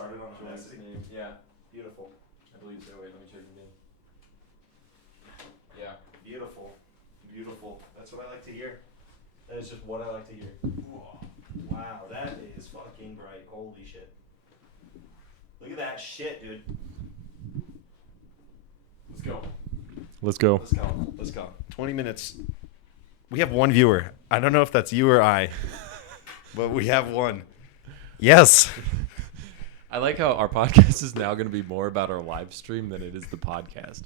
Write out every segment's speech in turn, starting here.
started on Audacity? Name. Yeah. Beautiful. I believe so. Wait, let me check again. Yeah. Beautiful. Beautiful. That's what I like to hear. That is just what I like to hear. Wow, that is fucking bright. Holy shit. Look at that shit, dude. Let's go. Let's go. Let's go. Let's go. 20 minutes. We have one viewer. I don't know if that's you or I, but we have one. Yes. I like how our podcast is now going to be more about our live stream than it is the podcast.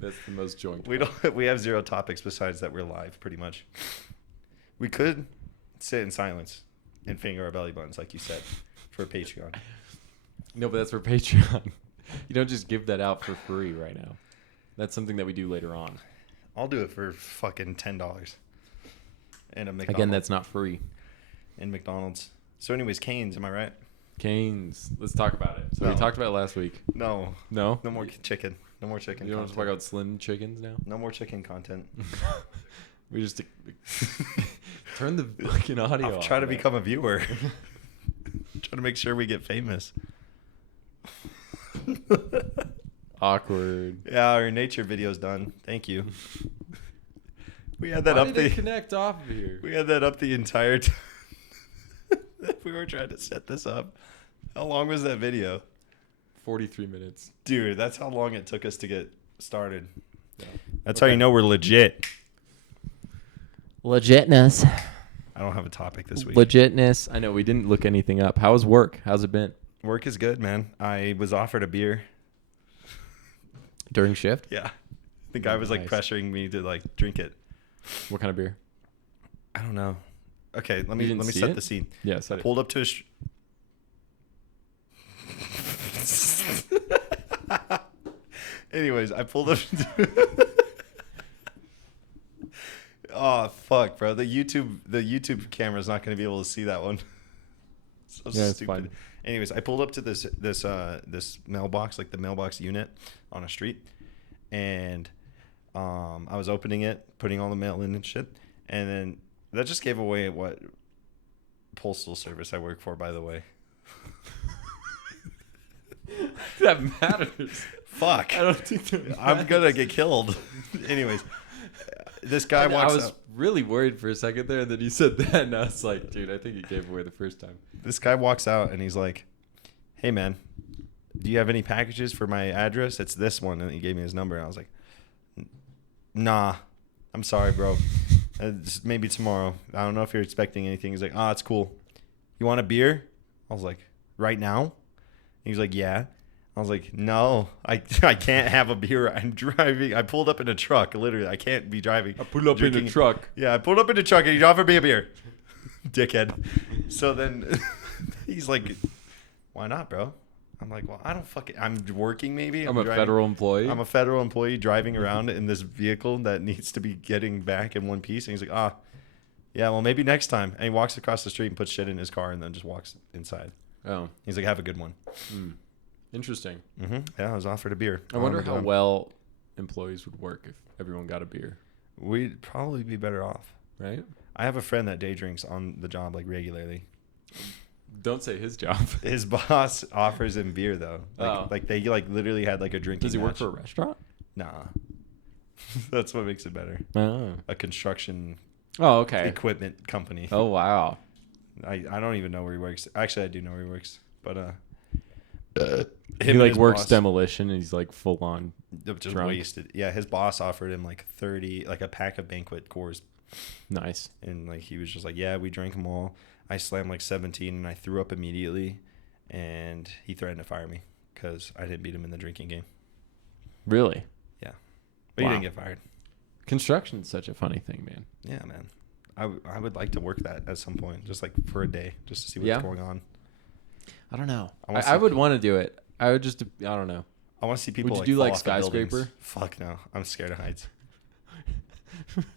That's the most joint. We have zero topics besides that we're live, pretty much. We could sit in silence and finger our belly buttons, like you said, for Patreon. No, but that's for Patreon. You don't just give that out for free right now. That's something that we do later on. I'll do it for fucking $10. And a McDonald's. Again, that's not free. And McDonald's. So anyways, Cane's, am I right? Cane's. Let's talk about it. So we talked about it last week. No. No? No more chicken. No more chicken You don't want to talk about slim chickens now? No more chicken content. We just turn the fucking audio off. I'm trying to become a viewer. Trying to make sure we get famous. Awkward. Yeah, our nature video's done. Thank you. We had that Why up did the it connect off of here? We had that up the entire time. We were trying to set this up. How long was that video? 43 minutes. Dude, that's how long it took us to get started. Yeah. That's how you know we're legit. Legitness. I don't have a topic this week. Legitness. I know we didn't look anything up. How was work? How's it been? Work is good, man. I was offered a beer. During shift? Yeah. The guy was like pressuring me to like drink it. What kind of beer? I don't know. Okay, let me see set it? the scene. Yeah, set it. Pulled up to a Anyways, I pulled up Oh fuck, bro. The YouTube camera's not going to be able to see that one. So yeah, it's stupid. fine. Anyways, I pulled up to this mailbox, like the mailbox unit on a street, and I was opening it, putting all the mail in and shit, and then that just gave away what postal service I work for, by the way. That matters. Fuck. I don't think that matters. I'm gonna get killed. Anyways, this guy walks I was out. really worried for a second there, and then you said that, and I was like, dude, I think you gave away the first time. This guy walks out, and he's like, "Hey, man, do you have any packages for my address? It's this one." And he gave me his number, and I was like, "Nah, I'm sorry, bro. Maybe tomorrow. I don't know if you're expecting anything." He's like, "Oh, it's cool. You want a beer?" I was like, "Right now?" He's like, "Yeah." I was like, "No, I can't have a beer. I'm driving. I pulled up in a truck. Literally, I can't be driving." I pulled up in a truck. Yeah, I pulled up in a truck, and he offered me a beer. Dickhead. So then he's like, "Why not, bro?" I'm like, "Well, I don't fucking. I'm working. Maybe I'm a federal employee. I'm a federal employee driving around in this vehicle that needs to be getting back in one piece." And he's like, yeah, well, maybe next time." And he walks across the street and puts shit in his car and then just walks inside. Oh. He's like, "Have a good one." Interesting. Mm-hmm. Yeah, I was offered a beer. I wonder how well employees would work if everyone got a beer. We'd probably be better off. Right? I have a friend that day drinks on the job like regularly. Don't say his job. His boss offers him beer though. Like they like literally had like a drinking. Does he work match. for a restaurant? Nah. That's what makes it better. Oh. A construction Okay. equipment company. Oh, wow. I don't even know where he works. Actually, I do know where he works. But He like works demolition and he's like full on just drunk. wasted. Yeah, his boss offered him like 30, like a pack of banquet cores. Nice. And like he was just like, "Yeah, we drank them all." I slammed like 17 and I threw up immediately, and he threatened to fire me because I didn't beat him in the drinking game. Really? Yeah, but he didn't get fired. Construction's such a funny thing, man. Yeah, man. I would like to work that at some point, just like for a day, just to see what's going on. I don't know. I would want to do it. I would just, I don't know. I want to see people. Would you do fall like off of buildings. skyscraper? Fuck no. I'm scared of heights.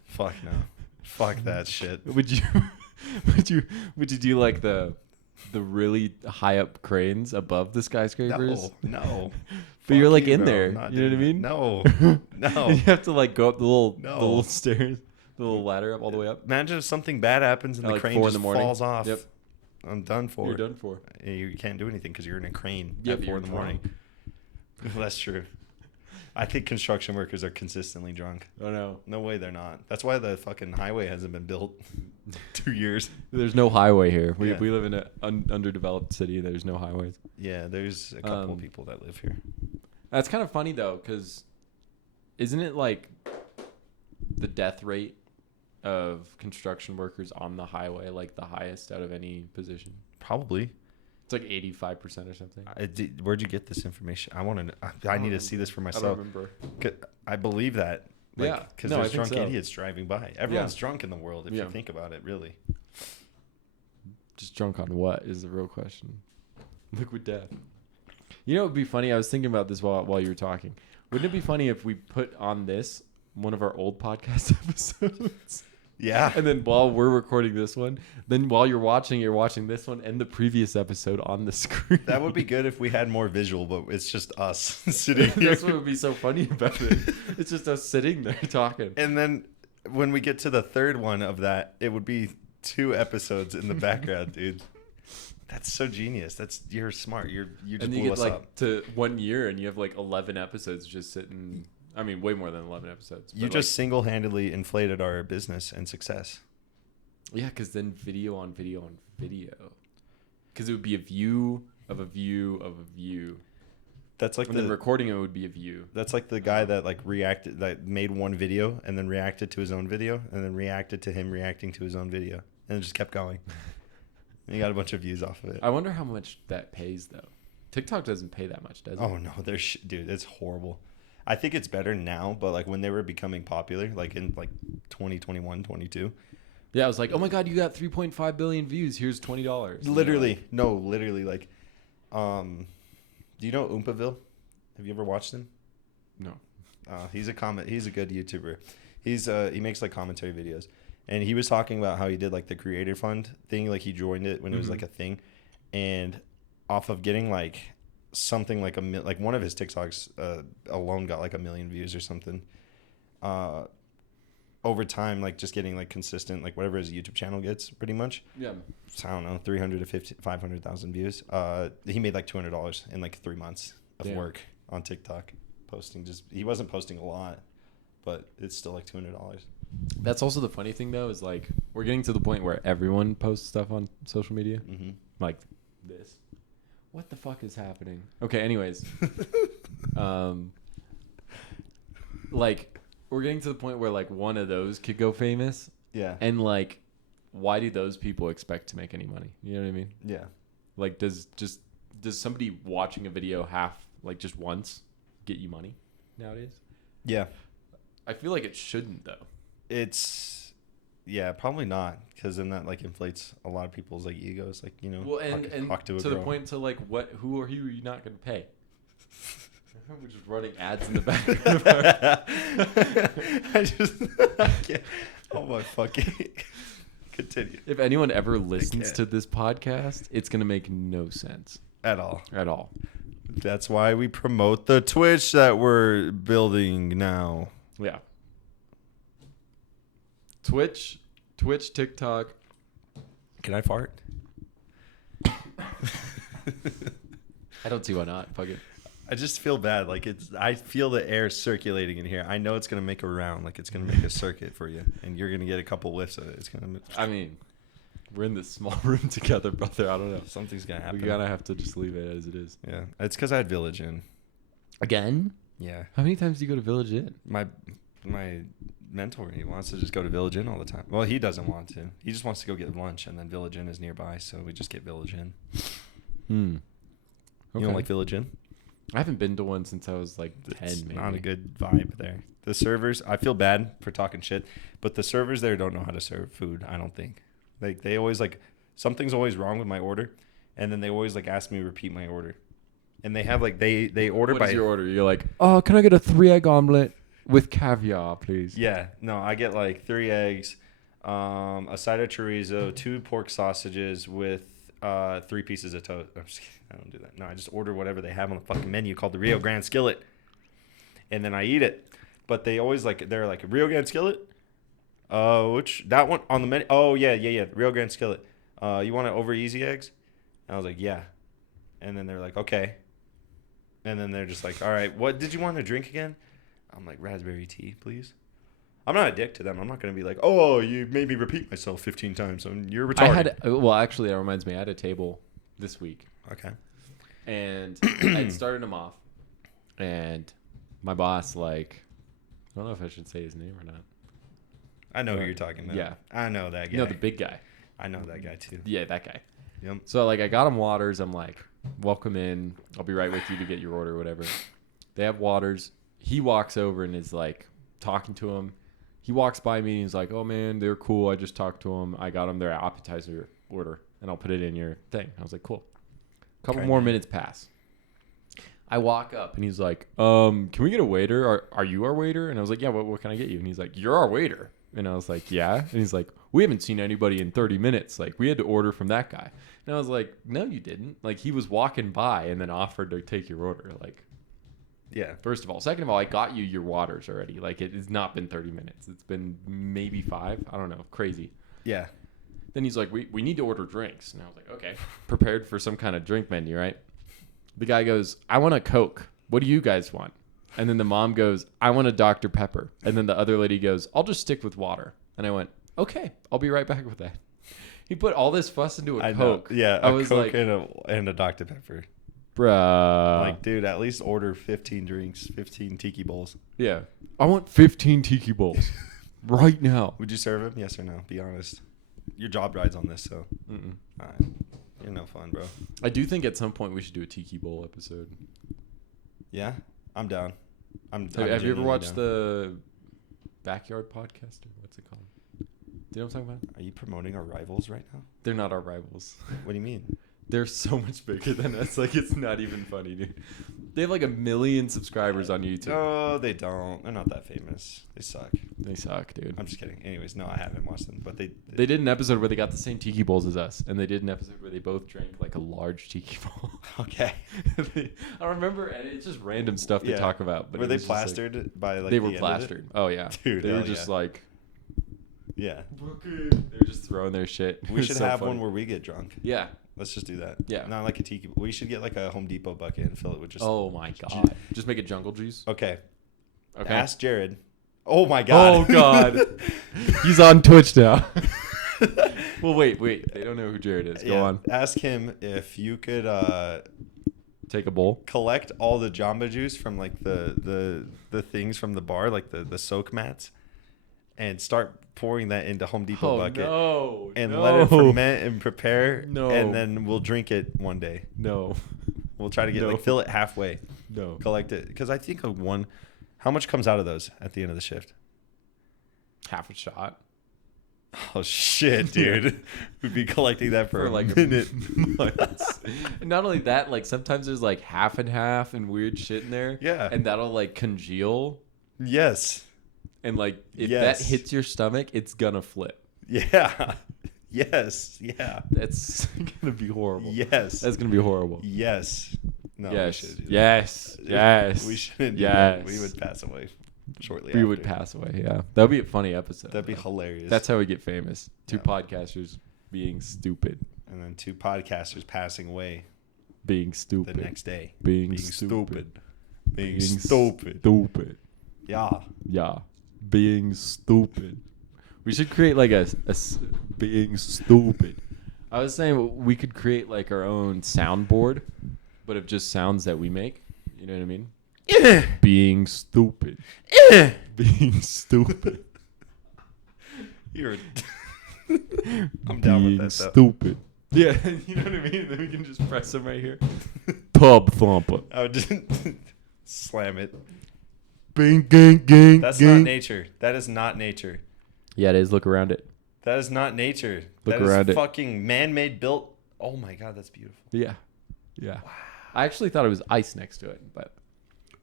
Fuck no. Fuck that shit. Would you do like the really high up cranes above the skyscrapers? No. But you're like you, in bro. there. You know what I mean? No. No. You have to like go up the little No. stairs, the little ladder up all the way up. Imagine if something bad happens and the like crane 4 just in the morning. falls off. Yep. I'm done for. You're done for. You can't do anything because you're in a crane Yeah, at but 4 in you're the morning. Well, that's true. I think construction workers are consistently drunk. Oh no. No way they're not. That's why the fucking highway hasn't been built 2 years. There's no highway here. We Yeah. we live in an underdeveloped city. There's no highways. Yeah, there's a couple of people that live here. That's kind of funny though, because isn't it like the death rate of construction workers on the highway like the highest out of any position? Probably. It's like 85% or something. Where'd you get this information? I want to. I need to see this for I myself. don't remember. I believe that. Like, Yeah. Because No, I there's think drunk so. idiots driving by. Everyone's drunk in the world if Yeah. you think about it, really. Just drunk on what is the real question? Liquid death. You know, it'd be funny. I was thinking about this while you were talking. Wouldn't it be funny if we put on this one of our old podcast episodes? Yeah. And then while we're recording this one, then while you're watching this one and the previous episode on the screen. That would be good if we had more visual, but it's just us sitting here. That's what would be so funny about it. It's just us sitting there talking. And then when we get to the third one of that, it would be 2 episodes in the background, dude. That's so genius. You're smart. You just And you blew get us like up. to 1 year and you have like 11 episodes just sitting. I mean, way more than 11 episodes. You just single-handedly inflated our business and success. Yeah, because then video on video on video. Because it would be a view of a view of a view. That's like And then recording it would be a view. That's like the guy that like reacted, that made one video and then reacted to his own video and then reacted to him reacting to his own video and it just kept going. And he got a bunch of views off of it. I wonder how much that pays though. TikTok doesn't pay that much, does it? Oh no, dude, it's horrible. I think it's better now, but like when they were becoming popular, like in like 2021, 22. Yeah, I was like, oh my god, you got 3.5 billion views. Here's $20. Literally like, do you know Oompaville? Have you ever watched him? No. He's a good YouTuber. He makes like commentary videos, and he was talking about how he did like the creator fund thing. Like he joined it when it was like a thing, and off of getting like something like like one of his TikToks alone got like 1 million views or something. Over time, like just getting like consistent, like whatever his YouTube channel gets, pretty much. Yeah. So, I don't know, 300 to 500,000 views. He made like $200 in like 3 months of work on TikTok, posting. He wasn't posting a lot, but it's still like $200. That's also the funny thing though, is like we're getting to the point where everyone posts stuff on social media, like this. What the fuck is happening? Okay, anyways, like we're getting to the point where like one of those could go famous, Yeah. and like, why do those people expect to make any money? You know what I mean? Yeah. Like, does somebody watching a video like just once get you money nowadays? Yeah. I feel like it shouldn't though. Yeah, probably not, because then that like inflates a lot of people's like egos, like, you know. Well, and talk to to a the girl. point to like, who are you not going to pay? We're just running ads in the back. I can't. Oh my fucking. Continue. If anyone ever listens to this podcast, it's going to make no sense At all. at all. That's why we promote the Twitch that we're building now. Yeah. Twitch, TikTok. Can I fart? I don't see why not. Fuck it. I just feel bad. Like I feel the air circulating in here. I know it's gonna make a round. Like it's gonna make a circuit for you, and you're gonna get a couple whiffs of it. It's gonna. I mean, we're in this small room together, brother. I don't know. Something's gonna happen. We gotta have to just leave it as it is. Yeah, it's because I had Village Inn. Again? Yeah, How many times do you go to Village Inn? my mentor, he wants to just go to Village Inn all the time. Well, he doesn't want to. He just wants to go get lunch, and then Village Inn is nearby, so we just get Village Inn. Hmm. You don't like Village Inn? I haven't been to one since I was like 10, It's maybe. not a good vibe there. The servers, I feel bad for talking shit, but the servers there don't know how to serve food, I don't think. Like they always like something's always wrong with my order, and then they always like ask me to repeat my order. And they have like they order What by is your order? You're like, oh, can I get a 3-egg omelet with caviar, please? Yeah, no, I get like 3 eggs, a side of chorizo, 2 pork sausages with 3 pieces of toast. I'm just kidding. I don't do that. No, I just order whatever they have on the fucking menu called the Rio Grande Skillet, and then I eat it. But they always they're like Rio Grande Skillet. Which that one on the menu? Oh yeah, the Rio Grande Skillet. you want it over easy eggs? And I was like, yeah. And then they're like, okay. And then they're just like, all right, what did you want to drink again? I'm like, raspberry tea, please. I'm not a dick to them. I'm not going to be like, oh, you made me repeat myself 15 times. So you're retarded. Well, actually, that reminds me. I had a table this week. Okay. And I started them off. And my boss, like, I don't know if I should say his name or not. I know who you're talking about. Yeah. I know that guy. You know, the big guy. I know that guy, too. Yeah, that guy. Yep. So, like, I got him waters. I'm like, welcome in. I'll be right with you to get your order or whatever. They have waters. He walks over and is, like, talking to him. He walks by me and he's like, oh, man, they're cool. I just talked to them. I got them their appetizer order, and I'll put it in your thing. I was like, cool. A couple more minutes pass. I walk up, and he's like, can we get a waiter? Are you our waiter? And I was like, yeah, what can I get you? And he's like, you're our waiter. And I was like, yeah. And he's like, we haven't seen anybody in 30 minutes. Like, we had to order from that guy. And I was like, no, you didn't. Like, he was walking by and then offered to take your order. Like, yeah. First of all. Second of all, I got you your waters already. Like, it has not been 30 minutes. It's been maybe 5. I don't know. Crazy. Yeah. Then he's like, we need to order drinks. And I was like, okay. Prepared for some kind of drink menu, right? The guy goes, I want a Coke. What do you guys want? And then the mom goes, I want a Dr. Pepper. And then the other lady goes, I'll just stick with water. And I went, okay, I'll be right back with that. He put all this fuss into a Coke. Know. Yeah, I was Coke like, and a Dr. Pepper. Bruh. Like, dude, at least order 15 drinks, 15 tiki bowls. Yeah. I want 15 tiki bowls right now. Would you serve him? Yes or no? Be honest. Your job rides on this, so. Mm-mm. All right. You're no fun, bro. I do think at some point we should do a tiki bowl episode. Yeah? I'm down. Have you ever watched the Backyard Podcast? Or what's it called? Do you know what I'm talking about? Are you promoting our rivals right now? They're not our rivals. What do you mean? They're so much bigger than us. Like, it's not even funny, dude. They have like 1 million subscribers on YouTube. No, they don't. They're not that famous. They suck. They suck, dude. I'm just kidding. Anyways, no, I haven't watched them, but they did an episode where they got the same tiki bowls as us, and they did an episode where they both drank like a large tiki bowl. Okay. I remember, and it's just random stuff to talk about. But were they plastered by like? They the were end plastered. Oh yeah, dude. They were just like. Yeah. Okay. They were just throwing their shit. We should have one where we get drunk. Yeah. Let's just do that. Yeah. Not like a tiki. We should get like a Home Depot bucket and fill it with just. Oh my god. Just make it jungle juice. Okay. Okay. Ask Jared. Oh my god. Oh god. He's on Twitch now. Well, wait. They don't know who Jared is. Go on. Ask him if you could take a bowl. Collect all the Jamba Juice from like the things from the bar, like the soak mats, and start pouring that into Home Depot bucket. No. And let it ferment and prepare. No. And then we'll drink it one day. No. We'll try to get like fill it halfway. No. Collect it because I think of one. How much comes out of those at the end of the shift? Half a shot. Oh shit, dude! We'd be collecting that for like a minute. Months. And not only that, like sometimes there's like half and half and weird shit in there. Yeah. And that'll like congeal. Yes. And like if that hits your stomach, it's gonna flip. Yeah. Yes. Yeah. That's gonna be horrible. Yes. That's gonna be horrible. Yes. No. Yes. We should, yes. Yes. We shouldn't. Yes. Do that. We would pass away shortly. We after. would pass away. Yeah. That would be a funny episode. That'd be hilarious. That's how we get famous. Two podcasters being stupid. And then 2 podcasters passing away. Being stupid. The next day. Being stupid. Being stupid. Stupid. Yeah. Yeah. Being stupid. We should create like a being stupid. I was saying we could create like our own soundboard, but of just sounds that we make. You know what I mean? Yeah. Being stupid. Yeah. Being stupid. You're. I'm down with that. Stupid. Yeah, you know what I mean? Then we can just press them right here. Tub thumper. I would just slam it. Bang, gang, gang. That's gang. not nature. That is not nature. Yeah, it is. Look around it. That is not nature. Look that around is it. Fucking man-made built. Oh my god, that's beautiful. Yeah. Yeah. Wow. I actually thought it was ice next to it, but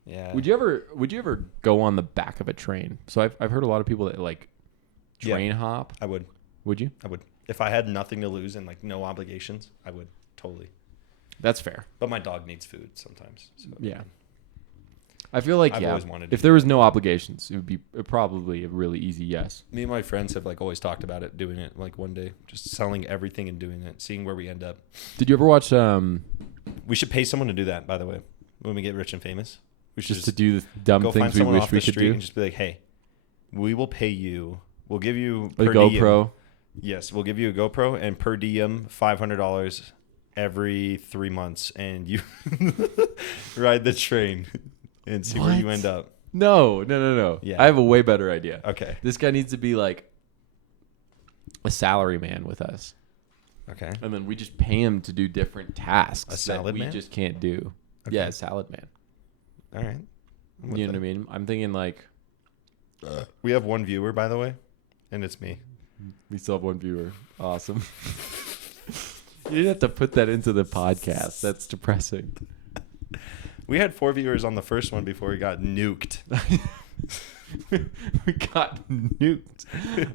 yeah. Would you ever go on the back of a train? So I've heard a lot of people that like train hop. I would. Would you? I would. If I had nothing to lose and like no obligations, I would totally. That's fair. But my dog needs food sometimes. So. Yeah. I feel like, I've yeah, always wanted to if do there was it. no obligations, it would be probably a really easy yes. Me and my friends have like always talked about it, doing it like one day, just selling everything and doing it, seeing where we end up. Did you ever watch We should pay someone to do that, by the way, when we get rich and famous. We should just to do the dumb go find things we someone wish off we the could street do? and just be like, hey, we will pay you. We'll give you A per diem. GoPro. Yes, we'll give you a GoPro and per diem $500 every 3 months, and you ride the train and see where you What? end up. No. Yeah. I have a way better idea. Okay. This guy needs to be like a salary man with us. Okay. And then we just pay him to do different tasks A salad that we man? just can't do. Okay. Yeah, a salad man. All right. I'm with You know that. what I mean? I'm thinking like We have one viewer, by the way, and it's me. we still have one viewer. Awesome. You didn't have to put that into the podcast. That's depressing. We had 4 viewers on the first one before we got nuked. We got nuked.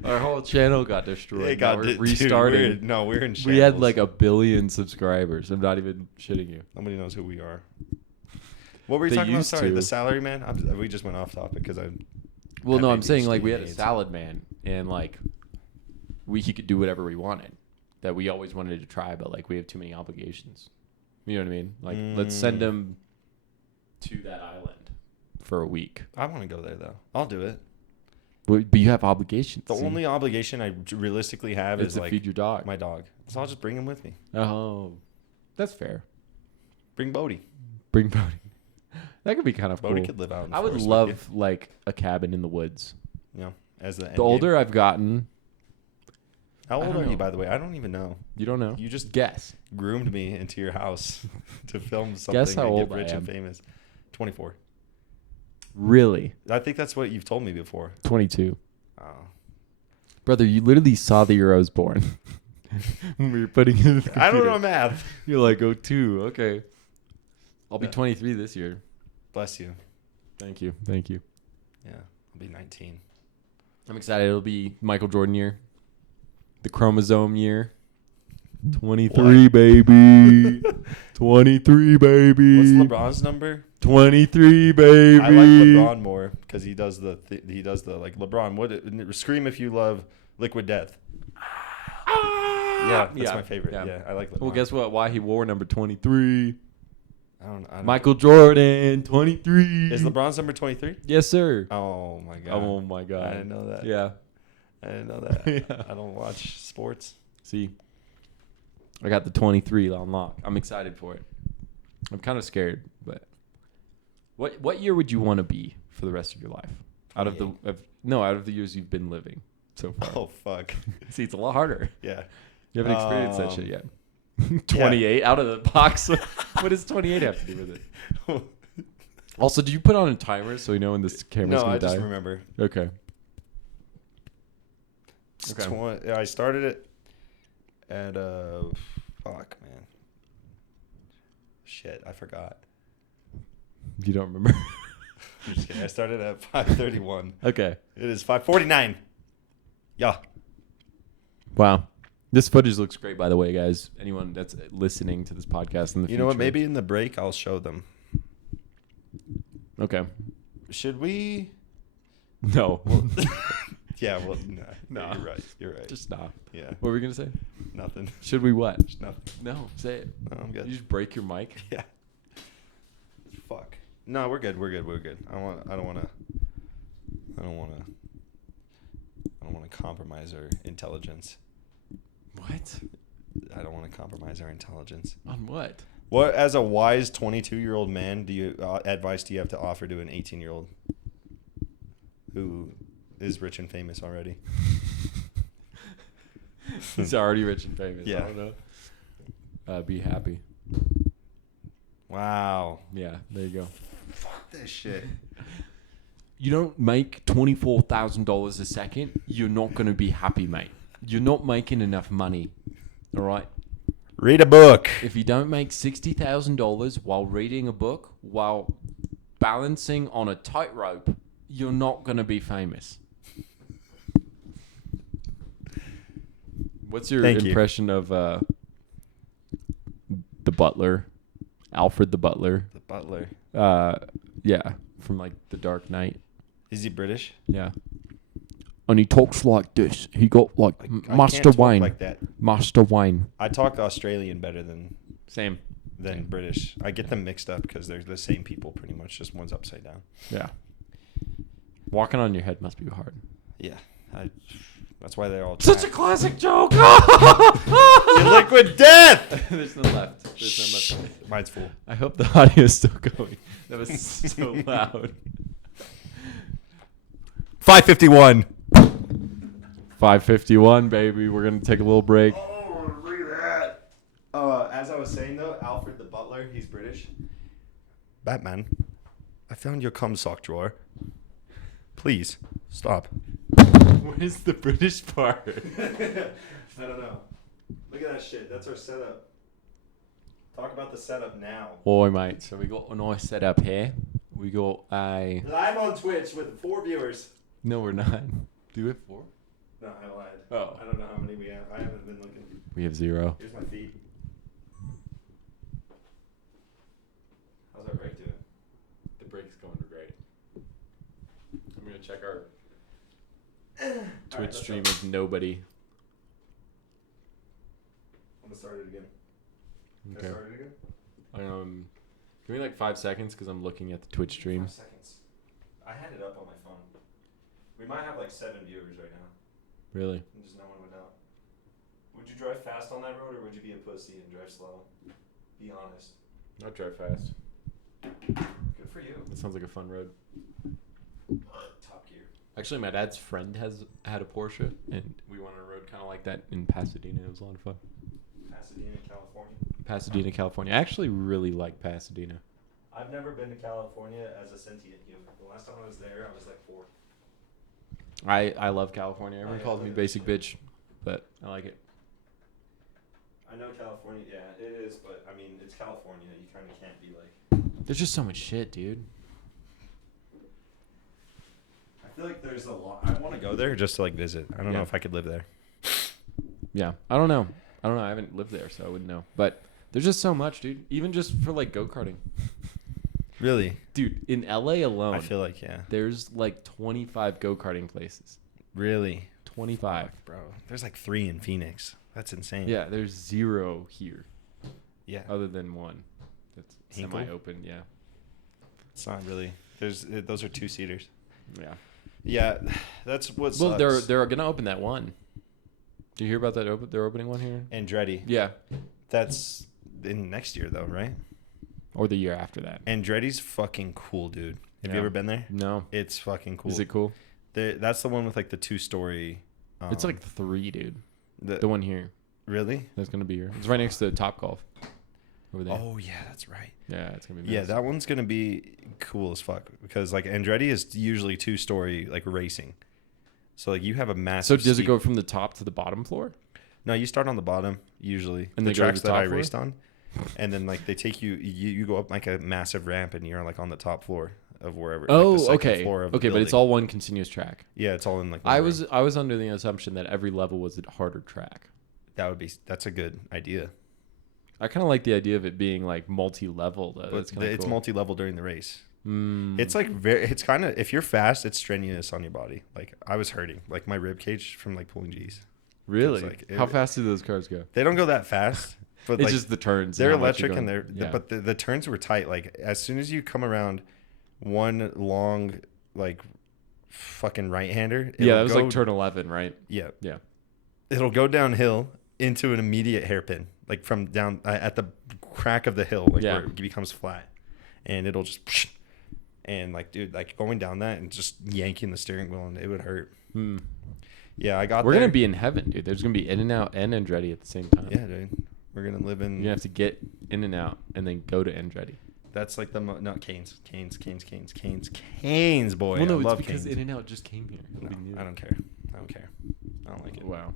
Our whole channel got destroyed. It Now got we're restarted. restarting. We're in shambles. We had like 1 billion subscribers. I'm not even shitting you. Nobody knows who we are. What were you They talking about? used Sorry, to. the salary man? We just went off topic because I... Well, no, Have I'm saying like ADHD we had a and AIDS. salad man, and like he could do whatever we wanted. That we always wanted to try, but like we have too many obligations. You know what I mean? Like let's send him to that island for a week. I want to go there, though. I'll do it. But you have obligations. The see? only obligation I realistically have is is to like feed your dog. my dog. So I'll just bring him with me. Oh, that's fair. Bring Bodie. Bring Bodie. That could be kind of Bodie cool. could live out in the I would forest with love like a cabin in the woods. you. Yeah, as the end The older I've gotten, game. How I old don't are you, know. by the way? I don't even know. you don't know. You just Guess. groomed me into your house to film something Guess how to old get I rich am. and famous. 24. Really? I think that's what you've told me before. 22. Oh. Brother, you literally saw the year I was born. When we were putting it in the I don't computer. know math. You're like, oh, 2. Okay. I'll be Yeah. 23 this year. Bless you. Thank you. Thank you. Yeah, I'll be 19. I'm excited. It'll be Michael Jordan year. The chromosome year. 23, baby. 23, baby. What's LeBron's number? 23, baby. I like LeBron more because he does the like LeBron. Scream if you love Liquid Death. Yeah, that's my favorite. Yeah. I like LeBron. Well, guess what? Why he wore number 23. I don't Michael Jordan, 23. Is LeBron's number 23? Yes, sir. Oh my god. Oh, my God. I didn't know that. Yeah. I didn't know that. Yeah. I don't watch sports. See, I got the 23 on lock. I'm excited for it. I'm kind of scared, but what year would you want to be for the rest of your life? Out of the years you've been living so far. Oh fuck. See, it's a lot harder. Yeah. You haven't experienced that shit yet. 28 out of the box. What does 28 have to do with it? Also, did you put on a timer so we know when this camera's No, gonna I just die? remember. Okay. I started it at fuck man. Shit, I forgot. You don't remember? I'm just kidding. I started at 5:31. Okay. It is 5:49. Yeah. Wow. This footage looks great, by the way, guys. Anyone that's listening to this podcast in the future. You know what? Maybe in the break I'll show them. Okay. Should we? No. Yeah. Well, no. No. You're right. You're right. Just stop. Yeah. What were we going to say? Nothing. Should we what? Just nothing. No, say it. No, I'm You good. just break your mic? Yeah. Fuck. No, we're good. We're good. We're good. I don't want to compromise our intelligence. What? I don't want to compromise our intelligence. On what? What, as a wise 22-year-old man, advice do you have to offer to an 18-year-old who is rich and famous already? He's already rich and famous. Yeah. I don't know. Be happy. Wow. Yeah, there you go. Fuck this shit. You don't make $24,000 a second, you're not going to be happy, mate. You're not making enough money. All right? Read a book. If you don't make $60,000 while reading a book, while balancing on a tightrope, you're not going to be famous. What's your Thank you. impression of the butler, Alfred the butler? The butler. Yeah, from like The Dark Knight. Is he British? Yeah. And he talks like this. He got like I Master can't talk Wine. like that. Master Wine. I talk Australian better than Same. British. I get them mixed up because they're the same people pretty much. Just one's upside down. Yeah. Walking on your head must be hard. Yeah. That's why they're all Such a classic joke. You liquid death. There's none left. There's none left. Mine's full. I hope the audio is still going. That was so loud. 5:51. 5:51, baby. We're gonna take a little break. Oh, look at that. As I was saying though, Alfred the butler, he's British. Batman, I found your cum sock drawer. Please stop. What is the British part? I don't know. Look at that shit. That's our setup. Talk about the setup now. Oi, mate. So we got a nice setup here. We got a. Live on Twitch with 4 viewers. No, we're not. Do we have 4? No, I lied. Oh. I don't know how many we have. I haven't been looking. We have 0. Here's my feet. How's that break doing? The break's going great. I'm gonna check our Twitch stream of nobody. I'm gonna start it again. Okay. Can I start it again? Give me like 5 seconds because I'm looking at the Twitch stream. 5 seconds. I had it up on my phone. We might have like 7 viewers right now. Really? And just no one would know. Would you drive fast on that road or would you be a pussy and drive slow? Be honest. I'll drive fast. Good for you. That sounds like a fun road. Top gear. Actually, my dad's friend had a Porsche, and we went on a road kind of like that in Pasadena. It was a lot of fun. Pasadena, California. Pasadena, California. I actually really like Pasadena. I've never been to California as a sentient human. The last time I was there, I was like 4. I love California. Everyone yeah, calls me look at basic this bitch, but I like it. I know California, yeah, it is, but I mean, it's California. You kind of can't be like. There's just so much shit, dude. I feel like there's a lot. I want to go there just to like visit. I don't know if I could live there. Yeah, I don't know. I haven't lived there, so I wouldn't know. But there's just so much, dude. Even just for like go-karting. Really? Dude, in LA alone, I feel like, yeah. there's like 25 go-karting places. Really? 25. Bro, there's like 3 in Phoenix. That's insane. Yeah, there's 0 here. Yeah. Other than one. That's Hinkle? semi-open, yeah. It's not really. Those are 2-seaters. Yeah. Yeah, that's what sucks. Well, they're going to open that one. Do you hear about that? They're opening one here? Andretti. Yeah. That's in next year, though, right? Or the year after that. Andretti's fucking cool, dude. Have you ever been there? No. It's fucking cool. Is it cool? That's the one with like the 2-story. It's like 3, dude. The The one here. Really? That's going to be here. It's right next to Top Golf. Over there. Oh yeah, that's right. Yeah, it's going to be Yeah, nice. that one's gonna be cool as fuck because like Andretti is usually 2-story like racing. So like you have a So massive. does it steep- go from the top to the bottom floor? No, you start on the bottom usually. And the they go to tracks the that top I floor? raced on, and then like they take you go up like a massive ramp and you're like on the top floor of wherever. like, the Oh, second okay. floor of the Okay, but it's building. all one continuous track. Yeah, it's all in like. one I room. was under the assumption that every level was a harder track. That's a good idea. I kind of like the idea of it being like multi-level though. But That's kind of it's cool. multi-level during the race. Mm. It's like it's kind of if you're fast, it's strenuous on your body. Like I was hurting, like my rib cage from like pulling G's. Really? like, How fast do those cars go? They don't go that fast, but It's like just the turns. they're and how much you're electric and going- but the turns were tight. Like as soon as you come around one long like fucking right-hander, Yeah, that was like turn 11, right? yeah, Yeah. it'll go downhill into an immediate hairpin, like from down at the crack of the hill, like Yeah. where it becomes flat, and it'll just and like dude, like going down that and just yanking the steering wheel, and it would hurt. Hmm. Yeah, I got. We're there. gonna be in heaven, dude. There's gonna be In-N-Out and Andretti at the same time. Yeah, dude. We're gonna live in. You're gonna have to get In-N-Out and then go to Andretti. That's like not Canes, boy. Well, no, I it's love because Canes. In-N-Out just came here. It'll No, be new. I don't care. I don't like it. Wow.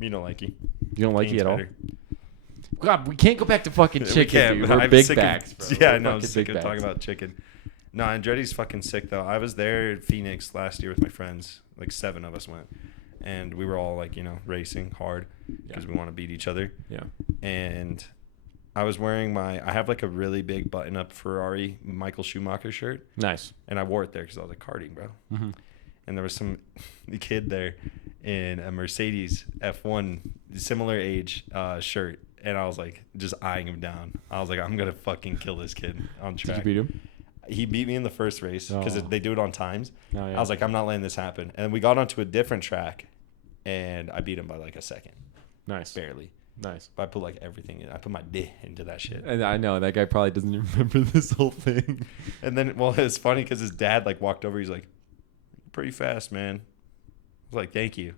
You don't like it. You don't like Canes it at all? better. God, we can't go back to fucking We chicken, can't, dude. but We're I'm big sick of- backs, bro. Yeah, I We're know. I'm fucking sick big of talking backs. about chicken. No, Andretti's fucking sick though. I was there at Phoenix last year with my friends. Like 7 of us went, and we were all like racing hard because we want to beat each other. Yeah. And I was wearing I have like a really big button up Ferrari Michael Schumacher shirt. Nice. And I wore it there because I was like karting, bro. Mm-hmm. And there was some kid there in a Mercedes F1 similar age shirt. And I was like just eyeing him down. I was like, I'm going to fucking kill this kid on track. Did you beat him? He beat me in the first race because they do it on times. Oh, yeah. I was like, I'm not letting this happen. And we got onto a different track and I beat him by like a second. Nice. Barely. Nice. But I put like everything in. I put my D into that shit. And I know that guy probably doesn't even remember this whole thing. And then, well, it's funny because his dad like walked over. He's like, pretty fast, man. I was like, thank you.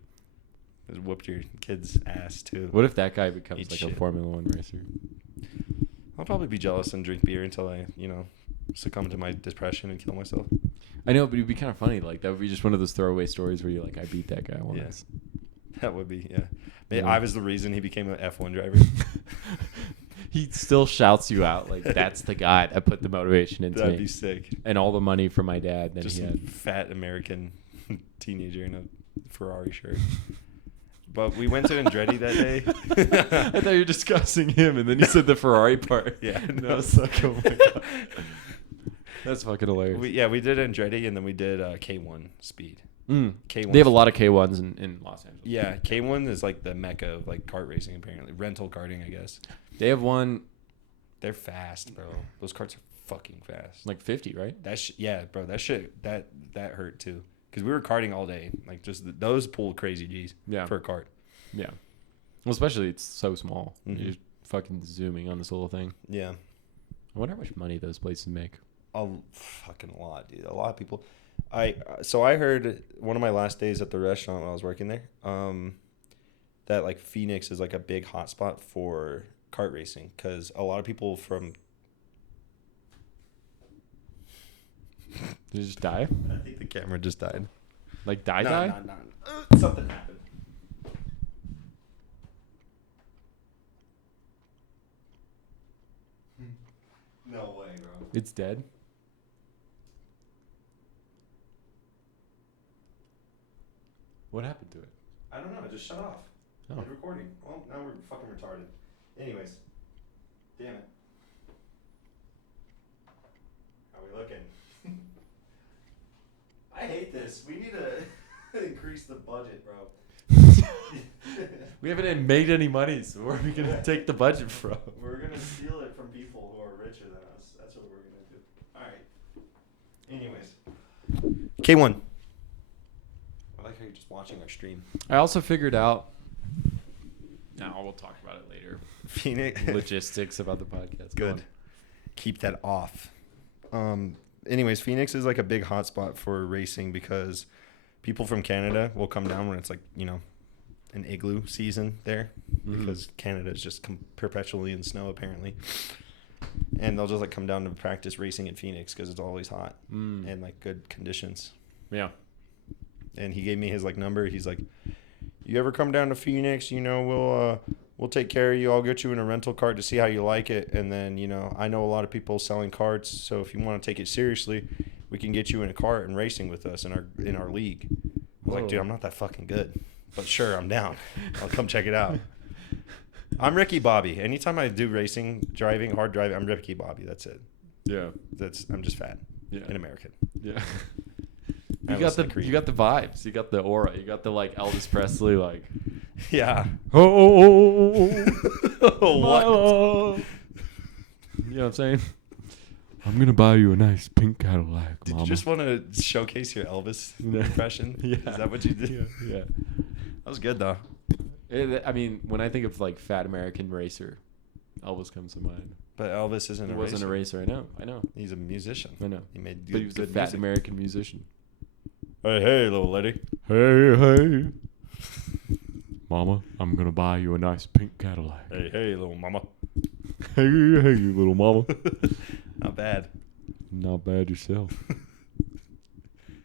Just whooped your kid's ass too. What if that guy becomes Eat like shit. a Formula One racer? I'll probably be jealous and drink beer until I, succumb to my depression and kill myself. I know, but it'd be kind of funny. Like that would be just one of those throwaway stories where you're like, I beat that guy once. Yeah. That would be, yeah. Yeah. I was the reason he became an F1 driver. He still shouts you out like, that's the guy that put the motivation into That'd me. be sick. And all the money from my dad that Just he some had. fat American teenager in a Ferrari shirt. But we went to Andretti that day. I thought you were discussing him, and then you said the Ferrari part. Yeah. And I was like, oh my God. That's fucking hilarious. We did Andretti, and then we did K1 speed. K1. They have a lot of K1s in Los Angeles. Yeah, K1 is like the mecca of like kart racing, apparently. Rental karting, I guess. They have one They're fast, bro. Those karts are fucking fast. like 50, right? Yeah, bro. That shit that hurt too, because we were karting all day. Like just those pulled crazy G's. Yeah. For a kart. Yeah. Well, especially it's so small. Mhm. You're just fucking zooming on this little thing. Yeah. I wonder how much money those places make. A fucking lot, dude. A lot of people. I heard one of my last days at the restaurant when I was working there, that like Phoenix is like a big hotspot for kart racing because a lot of people from. Did it just die? I think the camera just died. Like die? No. Something happened. No way, bro. It's dead? What happened to it? I don't know. It just shut off. Oh. It's recording. Well, now we're fucking retarded. Anyways. Damn it. How we looking? I hate this. We need to increase the budget, bro. We haven't made any money, so where are we going to take the budget from? We're going to steal it from people who are richer than us. That's what we're going to do. All right. Anyways. K1. I like how you're just watching our stream. I also figured out. No, we'll talk about it later. Phoenix. Logistics about the podcast. Go Good. on. Keep that off. Anyways, Phoenix is like a big hotspot for racing because people from Canada will come down when it's like, an igloo season there because Canada is just perpetually in snow apparently. And they'll just like come down to practice racing in Phoenix because it's always hot and like good conditions. Yeah. And he gave me his like number. He's like, you ever come down to Phoenix, we'll take care of you. I'll get you in a rental cart to see how you like it. And then, I know a lot of people selling carts. So if you want to take it seriously, we can get you in a cart and racing with us in our league. I was like, dude, I'm not that fucking good. But sure, I'm down. I'll come check it out. I'm Ricky Bobby. Anytime I do racing, hard driving, I'm Ricky Bobby. That's it. Yeah. I'm just fat. Yeah. And American. Yeah. I You got listen to Creed. the vibes. You got the aura. You got the like Elvis Presley like. Yeah. Oh, What? You know what I'm saying? I'm gonna buy you a nice pink Cadillac, Did Mama. you just want to showcase your Elvis impression? Yeah. Is that what you did? Yeah. That was good though. I mean, when I think of like fat American racer, Elvis comes to mind. But Elvis isn't He a wasn't racer. a racer. I know. He's a musician. I know. He made But he was a fat music. American musician. Hey, little lady. Hey. Mama, I'm gonna buy you a nice pink Cadillac. Hey, little mama. Hey, little mama. Not bad. Not bad yourself.